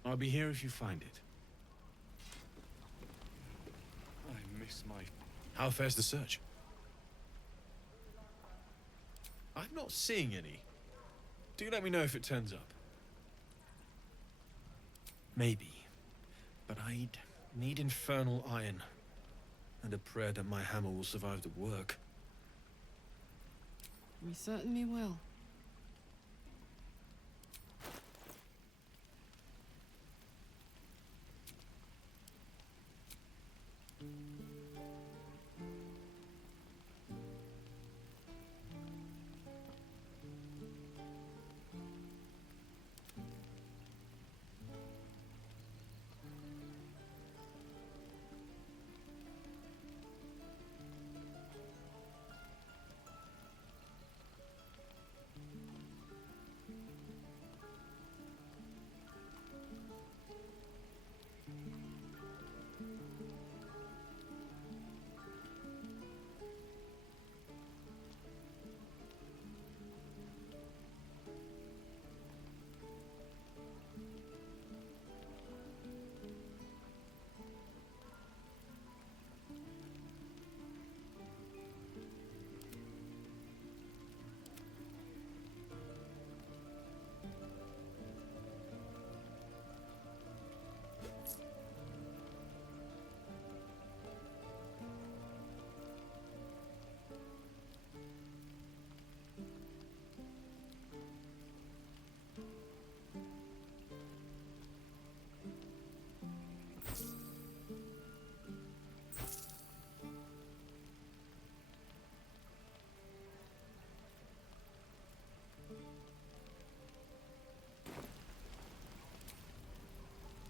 I'll be here if you find it. I miss my... How fares the search? I'm not seeing any. Do let me know if it turns up. Maybe. But I'd need infernal iron. And a prayer that my hammer will survive the work. We certainly will.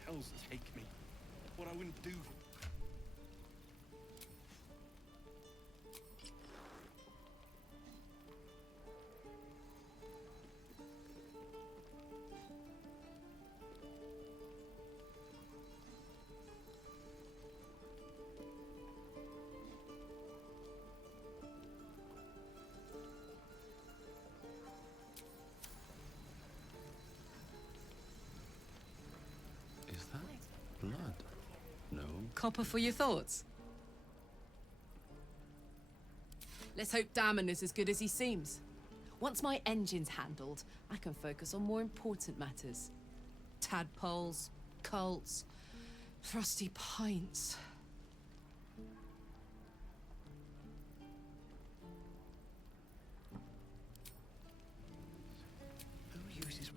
Hells take me. What I wouldn't do. Copper for your thoughts? Let's hope Damon is as good as he seems. Once my engine's handled, I can focus on more important matters. Tadpoles, cults, frosty pints. Who uses...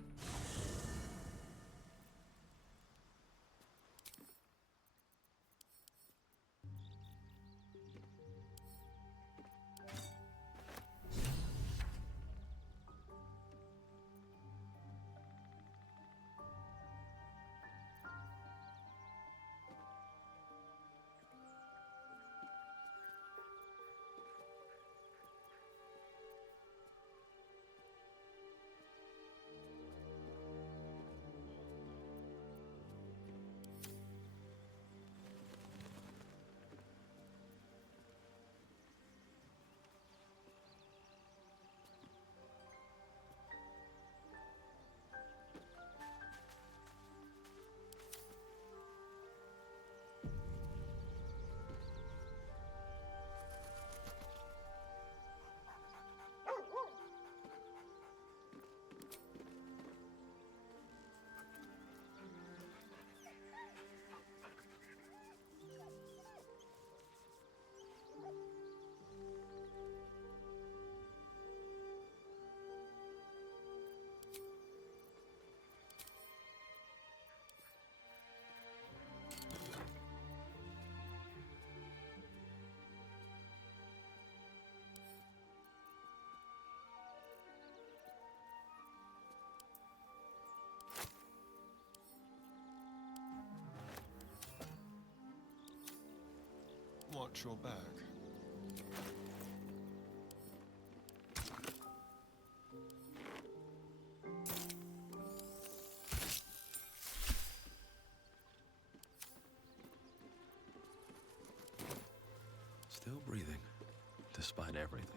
Watch your back. Still breathing, despite everything.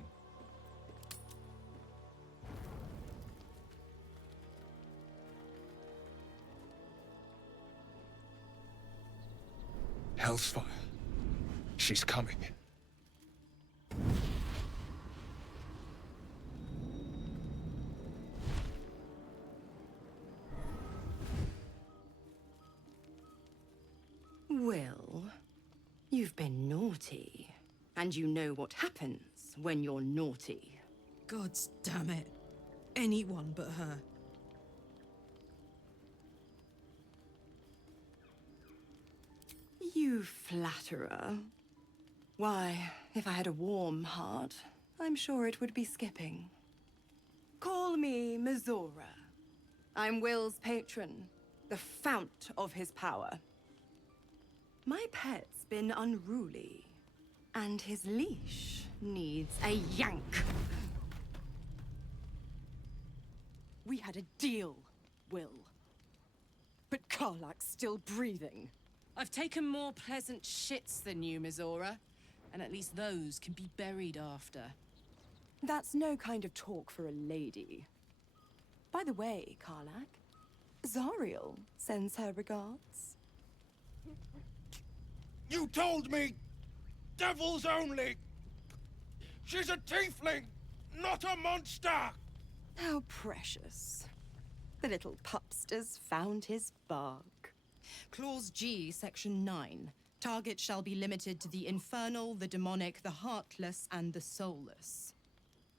Hellsfire. She's coming. Will, you've been naughty. And you know what happens when you're naughty. Gods damn it. Anyone but her. You flatterer. Why, if I had a warm heart, I'm sure it would be skipping. Call me Mizora. I'm Will's patron, the fount of his power. My pet's been unruly, and his leash needs a yank. We had a deal, Will. But Karlak's still breathing. I've taken more pleasant shits than you, Mizora. And at least those can be buried after. That's no kind of talk for a lady. By the way, Karlak, Zariel sends her regards. You told me! Devils only! She's a tiefling, not a monster! How precious. The little pupster's found his bark. Clause G, Section 9. Target shall be limited to the infernal, the demonic, the heartless, and the soulless.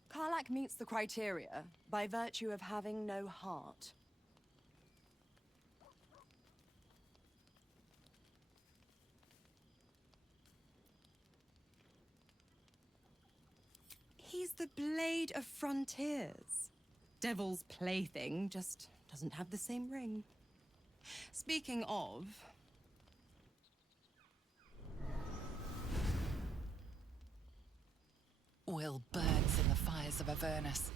Karlak meets the criteria by virtue of having no heart. He's the blade of frontiers. Devil's plaything just doesn't have the same ring. Speaking of... Will burns in the fires of Avernus.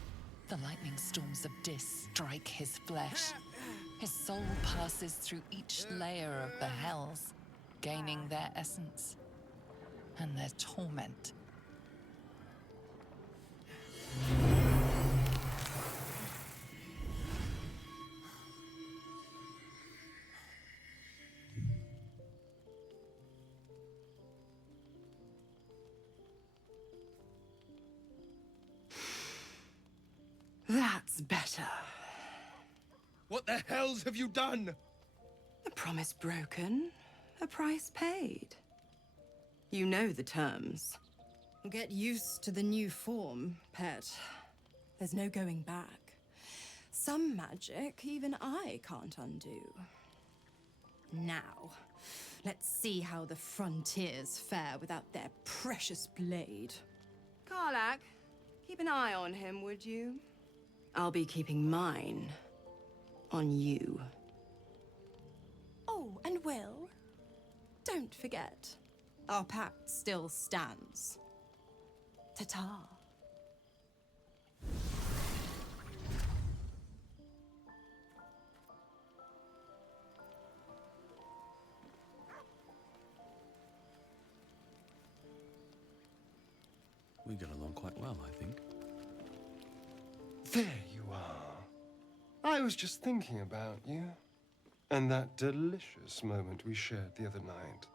The lightning storms of Dis strike his flesh. His soul passes through each layer of the hells, gaining their essence and their torment. better. What the hells have you done? A promise broken, a price paid. You know the terms. Get used to the new form, pet. There's no going back. Some magic even I can't undo. Now, let's see how the frontiers fare without their precious blade. Karlak, keep an eye on him, would you? I'll be keeping mine on you. Oh, and Will, don't forget, our pact still stands. Ta-ta. We get along quite well, I think. There you are. I was just thinking about you. And that delicious moment we shared the other night.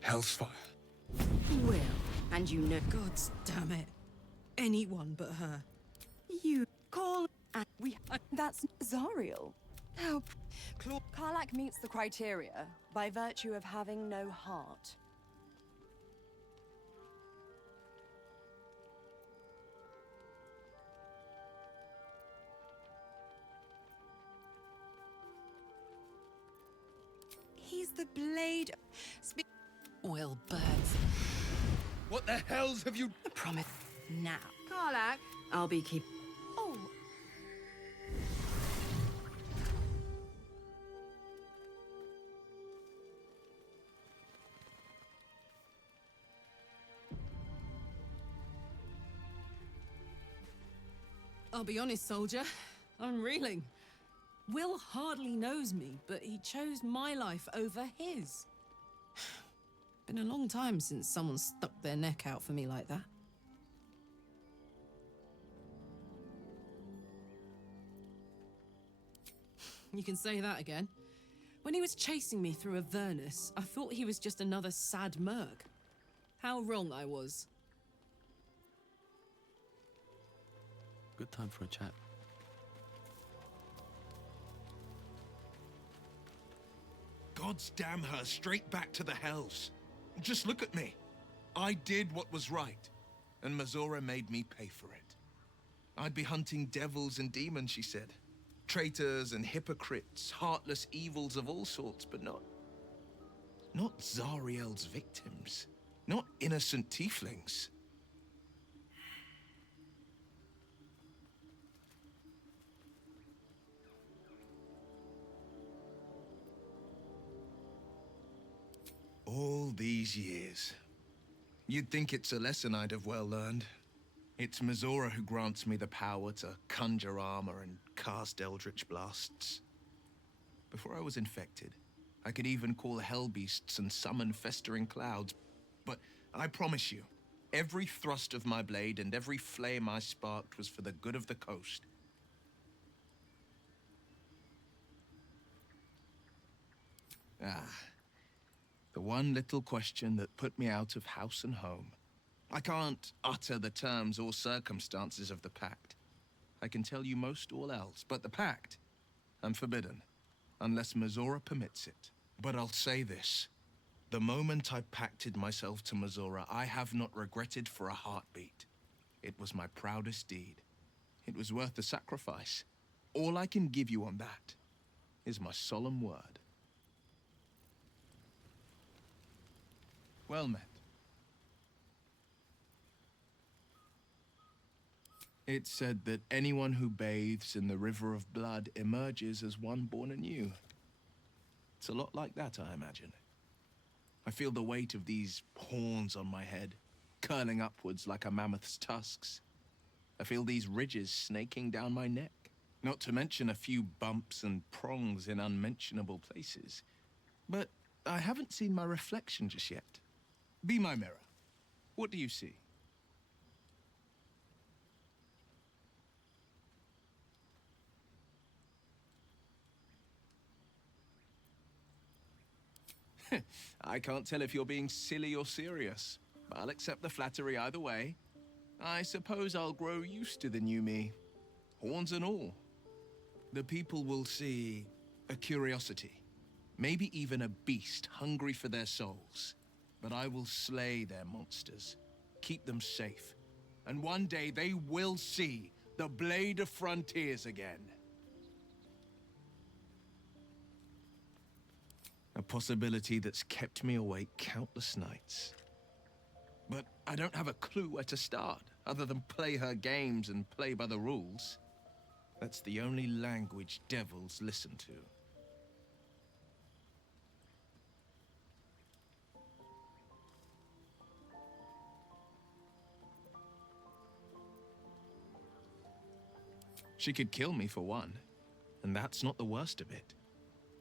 Hell's fire. Will, and you know... God damn it. Anyone but her. You call and that's Zariel. How... Karlak meets the criteria by virtue of having no heart. He's the blade... Will burns. What the hells have you... I promise. Now. Karlak, I'll be keep... Oh. I'll be honest, soldier. I'm reeling. Will hardly knows me, but he chose my life over his. Been a long time since someone stuck their neck out for me like that. You can say that again. When he was chasing me through Avernus, I thought he was just another sad merc. How wrong I was. Good time for a chat. God's damn her, straight back to the hells. Just look at me. I did what was right, and Mazora made me pay for it. I'd be hunting devils and demons, she said. Traitors and hypocrites, heartless evils of all sorts, but not Zariel's victims. Not innocent tieflings. All these years. You'd think it's a lesson I'd have well learned. It's Mazora who grants me the power to conjure armor and cast eldritch blasts. Before I was infected, I could even call hell beasts and summon festering clouds. But I promise you, every thrust of my blade and every flame I sparked was for the good of the coast. The one little question that put me out of house and home. I can't utter the terms or circumstances of the pact. I can tell you most all else, but the pact, I'm forbidden, unless Mazora permits it. But I'll say this. The moment I pacted myself to Missoura, I have not regretted for a heartbeat. It was my proudest deed. It was worth the sacrifice. All I can give you on that is my solemn word. Well met. It's said that anyone who bathes in the river of blood emerges as one born anew. It's a lot like that, I imagine. I feel the weight of these horns on my head, curling upwards like a mammoth's tusks. I feel these ridges snaking down my neck, not to mention a few bumps and prongs in unmentionable places. But I haven't seen my reflection just yet. Be my mirror. What do you see? I can't tell if you're being silly or serious. I'll accept the flattery either way. I suppose I'll grow used to the new me, horns and all. The people will see a curiosity, maybe even a beast hungry for their souls. But I will slay their monsters, keep them safe, and one day they will see the Blade of Frontiers again. A possibility that's kept me awake countless nights. But I don't have a clue where to start, other than play her games and play by the rules. That's the only language devils listen to. She could kill me for one, and that's not the worst of it.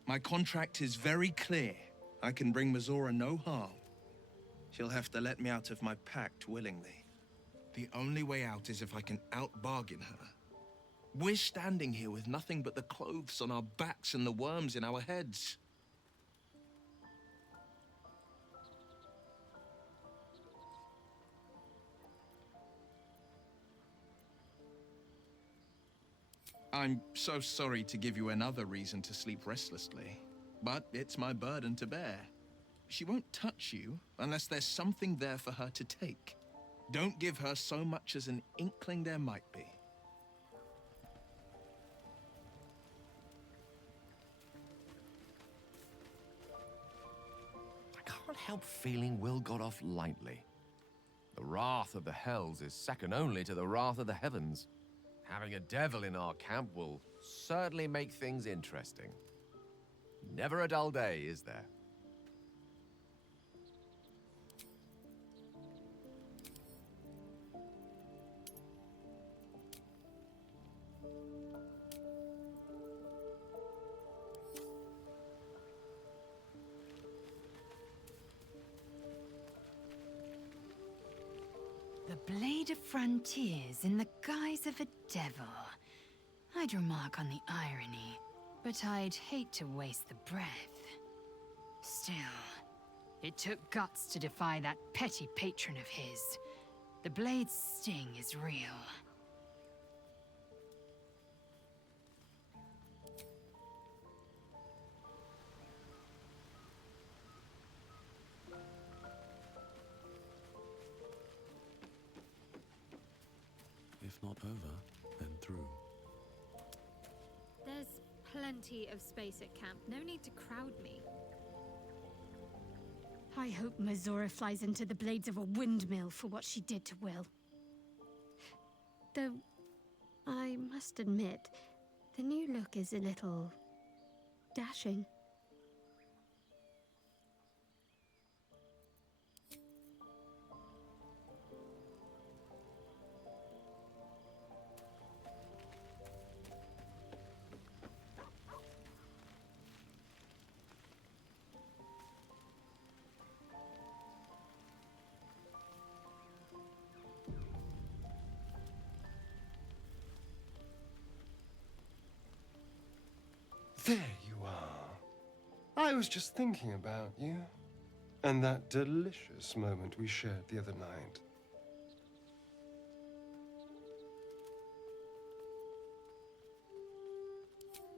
My contract is very clear. I can bring Missoura no harm. She'll have to let me out of my pact willingly. The only way out is if I can out-bargain her. We're standing here with nothing but the clothes on our backs and the worms in our heads. I'm so sorry to give you another reason to sleep restlessly, but it's my burden to bear. She won't touch you unless there's something there for her to take. Don't give her so much as an inkling there might be. I can't help feeling Will got off lightly. The wrath of the hells is second only to the wrath of the heavens. Having a devil in our camp will certainly make things interesting. Never a dull day, is there? The Blade of Frontiers in the guise of a devil. I'd remark on the irony, but I'd hate to waste the breath. Still, it took guts to defy that petty patron of his. The Blade's sting is real. If not over, then through. There's plenty of space at camp. No need to crowd me. I hope Missoura flies into the blades of a windmill for what she did to Will. Though, I must admit, the new look is a little dashing. There you are. I was just thinking about you, and that delicious moment we shared the other night.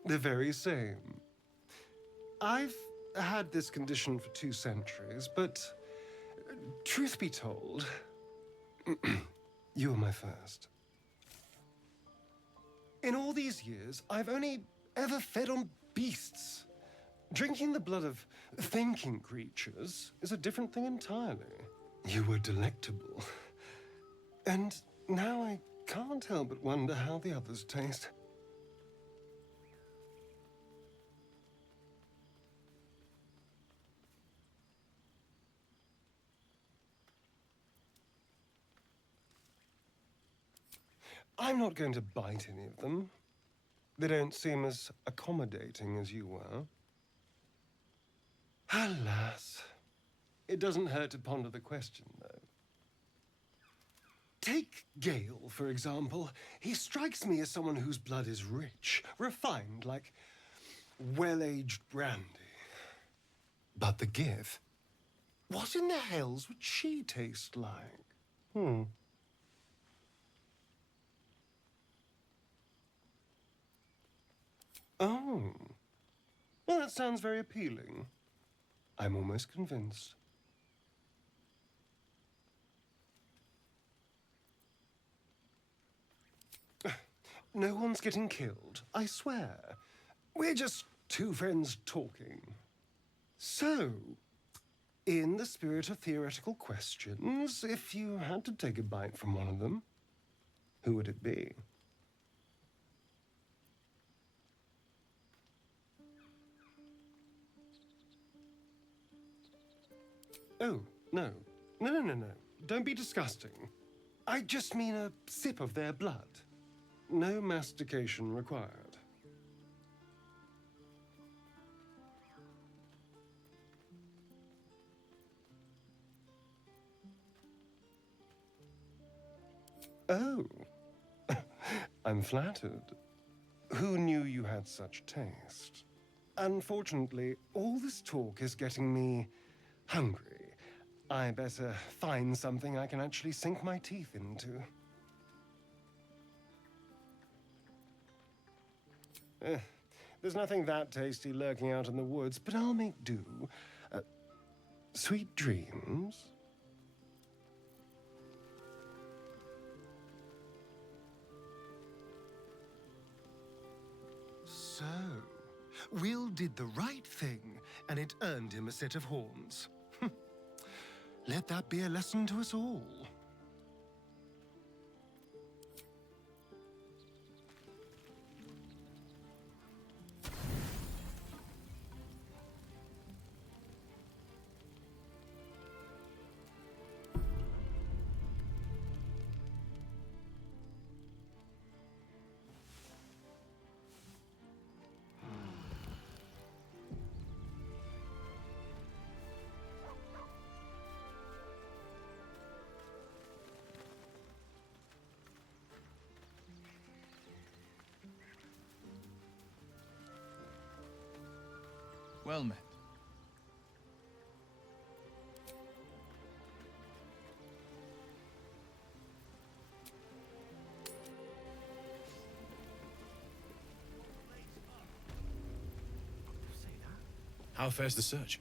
The very same. I've had this condition for 2 centuries, but truth be told, you were my first. In all these years, I've only ever fed on beasts. Drinking the blood of thinking creatures is a different thing entirely. You were delectable. And now I can't help but wonder how the others taste. I'm not going to bite any of them. They don't seem as accommodating as you were. Alas. It doesn't hurt to ponder the question, though. Take Gale, for example. He strikes me as someone whose blood is rich, refined, like well-aged brandy. But the Gith? What in the hells would she taste like? Oh. Well, that sounds very appealing. I'm almost convinced. No one's getting killed, I swear. We're just 2 friends talking. So, in the spirit of theoretical questions, if you had to take a bite from one of them, who would it be? Oh, no. No. Don't be disgusting. I just mean a sip of their blood. No mastication required. Oh. I'm flattered. Who knew you had such taste? Unfortunately, all this talk is getting me hungry. I better find something I can actually sink my teeth into. There's nothing that tasty lurking out in the woods, but I'll make do. Sweet dreams. So, Will did the right thing, and it earned him a set of horns. Let that be a lesson to us all. Well met. How fares the search?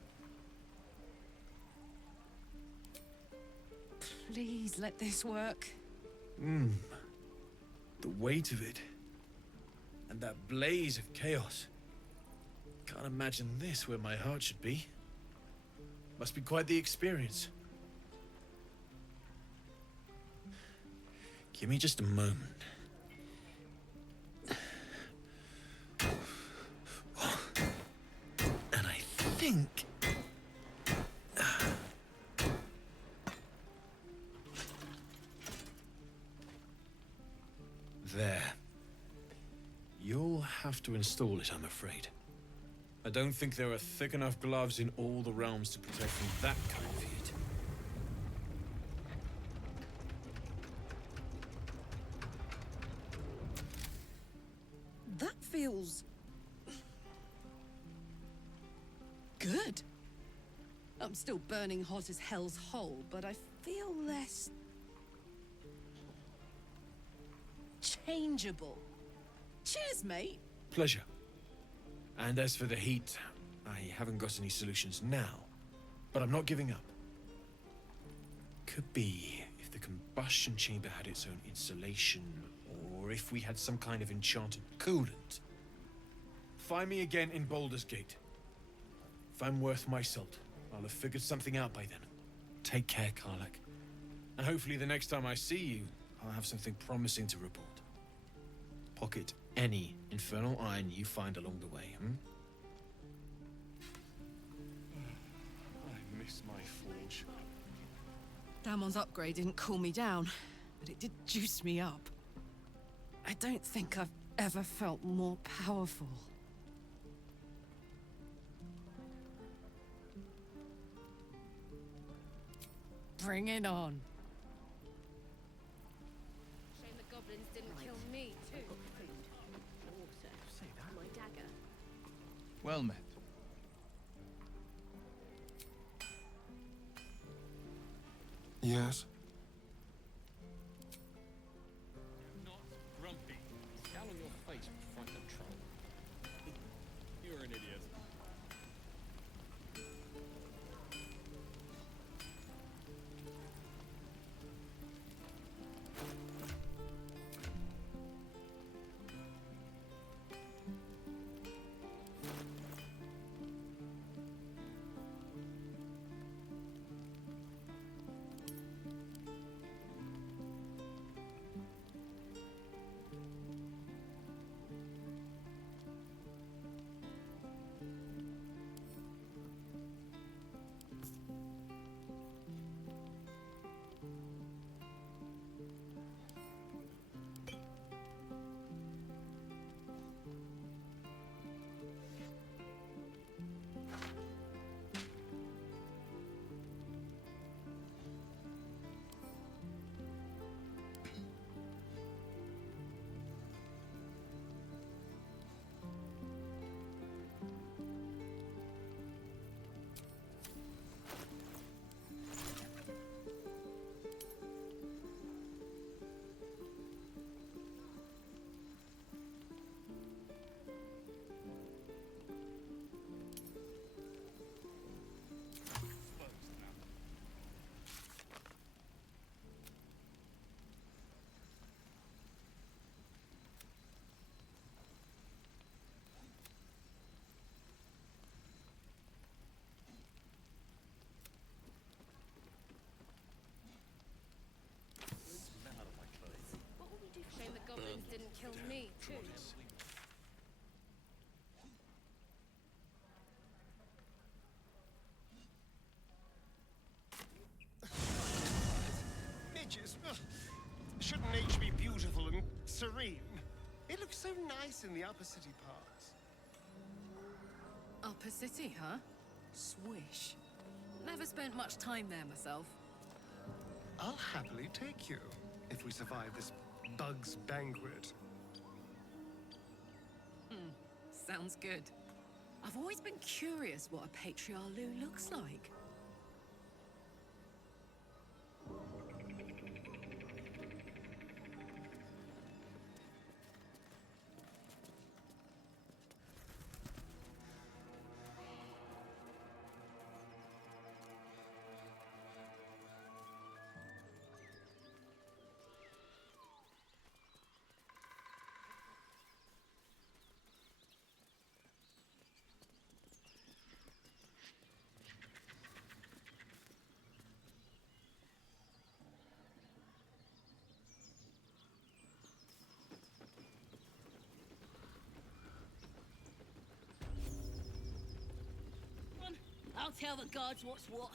Please let this work. The weight of it. And that blaze of chaos. Can't imagine this where my heart should be. Must be quite the experience. Give me just a moment. And I think... There. You'll have to install it, I'm afraid. I don't think there are thick enough gloves in all the realms to protect from that kind of heat. That feels... good. I'm still burning hot as hell's hole, but I feel less... changeable. Cheers, mate. Pleasure. And as for the heat, I haven't got any solutions now, but I'm not giving up. Could be if the combustion chamber had its own insulation, or if we had some kind of enchanted coolant. Find me again in Baldur's Gate. If I'm worth my salt, I'll have figured something out by then. Take care, Karlak. And hopefully the next time I see you, I'll have something promising to report. Pocket any infernal iron you find along the way, I miss my forge. Damon's upgrade didn't cool me down, but it did juice me up. I don't think I've ever felt more powerful. Bring it on. Shame the goblins didn't kill me, too. Water. My dagger. Well met. Yes? Not grumpy. Scowl on your face with front control. You're an idiot. Shame the goblins didn't kill me, too. Midges. Ugh. Shouldn't nature be beautiful and serene? It looks so nice in the upper city parts. Upper City, huh? Swish. Never spent much time there myself. I'll happily take you, if we survive this bug's banquet. Sounds good. I've always been curious what a patriarch looks like. I'll tell the gods what's what.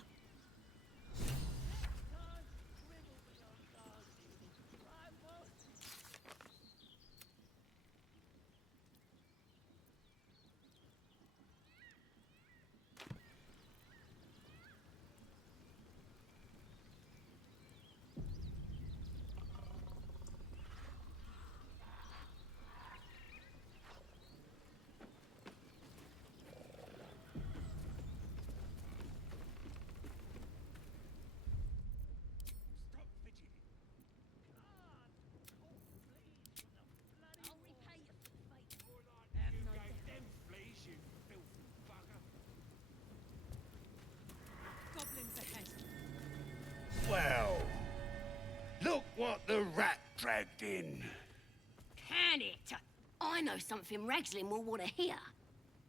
in. Can it? I know something Ragslin will want to hear.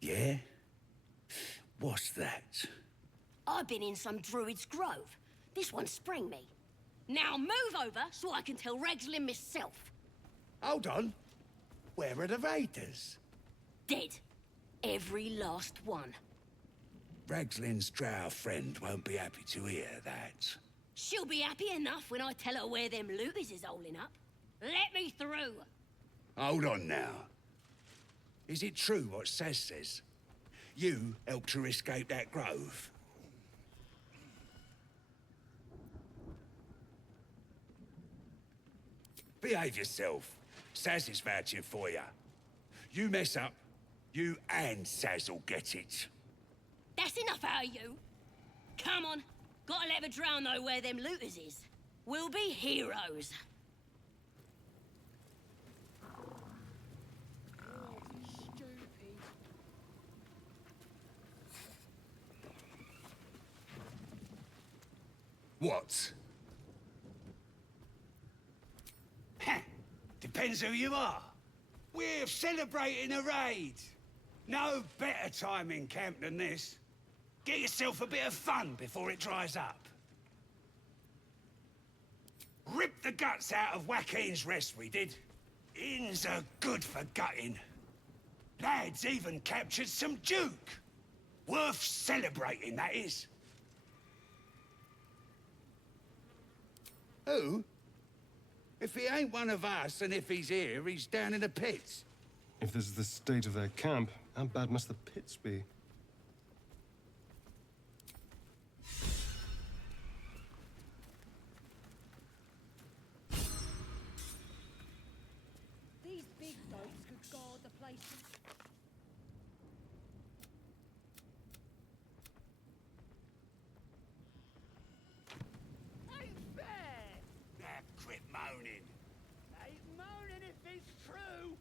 Yeah? What's that? I've been in some druid's grove. This one sprang me. Now move over so I can tell Ragslin myself. Hold on. Where are the raiders? Dead. Every last one. Ragslin's drow friend won't be happy to hear that. She'll be happy enough when I tell her where them looters is holding up. Let me through. Hold on now. Is it true what Saz says? You helped her escape that grove? Behave yourself. Saz is vouching for you. You mess up, you and Saz will get it. That's enough out of you. Come on. Gotta let the drow know where them looters is. We'll be heroes. What? Depends who you are. We're celebrating a raid. No better time in camp than this. Get yourself a bit of fun before it dries up. Rip the guts out of Joaquin's rest, we did. Inns are good for gutting. Lads even captured some Duke. Worth celebrating, that is. Who? If he ain't one of us, and if he's here, he's down in the pits. If this is the state of their camp, how bad must the pits be? These big boats could guard the place. Ain't fair! Now quit moaning. Ain't moaning if it's true.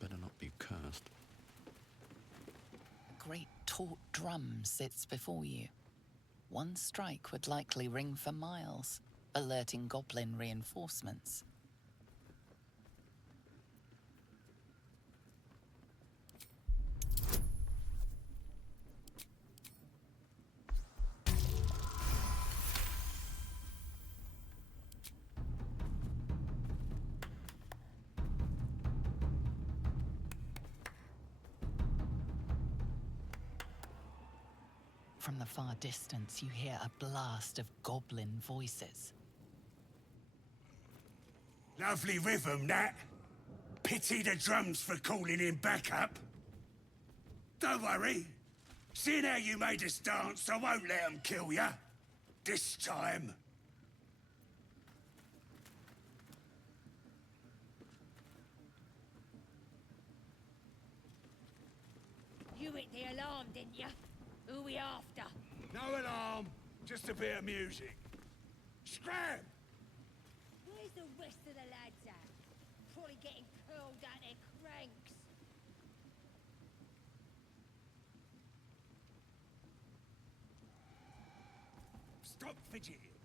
Better not be cursed. A great taut drum sits before you. One strike would likely ring for miles, alerting goblin reinforcements. From the far distance, you hear a blast of goblin voices. Lovely rhythm, that. Pity the drums for calling him back up. Don't worry. Seeing how you made us dance, I won't let them kill ya. This time. You hit the alarm, didn't you? Who we after? No alarm, just a bit of music. Scram! Where's the rest of the lads at? Probably getting curled at their cranks. Stop fidgeting.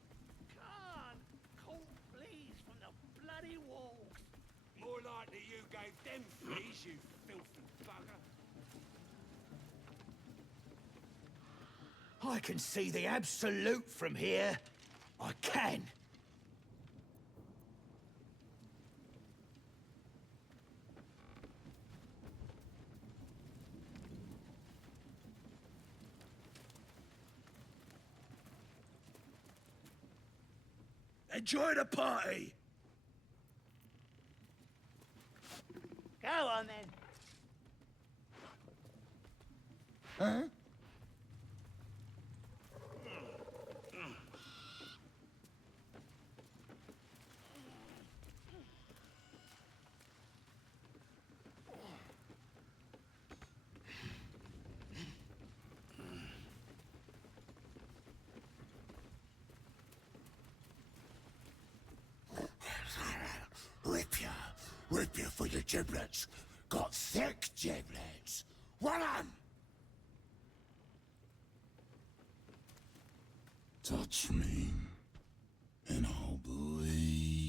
Can't call fleas from the bloody walls. More likely you gave them fleas, you filthy bugger. I can see the absolute from here. I can. Enjoy the party. Go on then. Huh? Rip you for your giblets. Got thick giblets. One on. Touch me, and I'll bleed.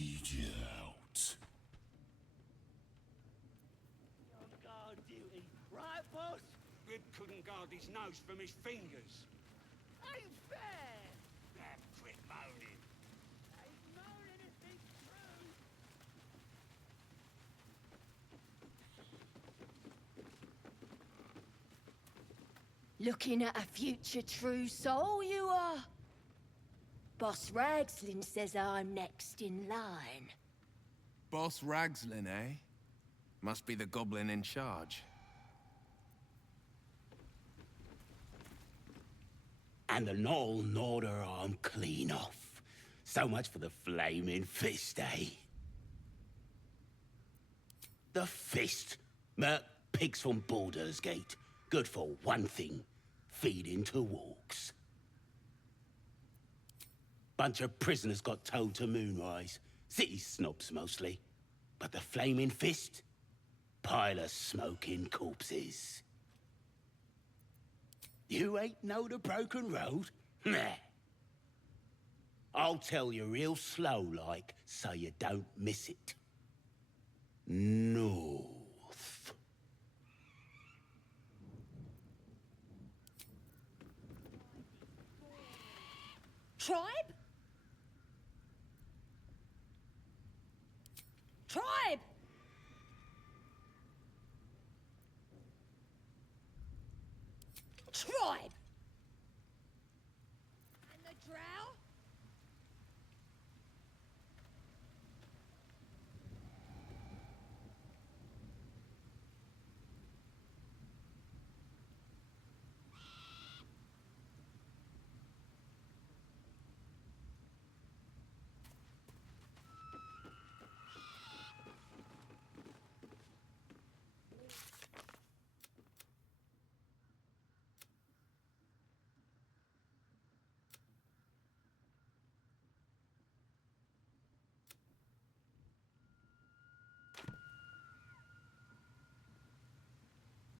guard his nose from his fingers. Ain't fair! Quit moaning. Ain't moaning if it's true. Looking at a future true soul, you are. Boss Ragslin says I'm next in line. Boss Ragslin, eh? Must be the goblin in charge. And the Knoll gnawed her arm clean off. So much for the flaming fist, eh? The fist? Merc pigs from Baldur's Gate. Good for one thing. Feeding to walks. Bunch of prisoners got towed to Moonrise. City snobs mostly. But the flaming fist? Pile of smoking corpses. You ain't know the broken road? Nah. I'll tell you real slow like, so you don't miss it. No.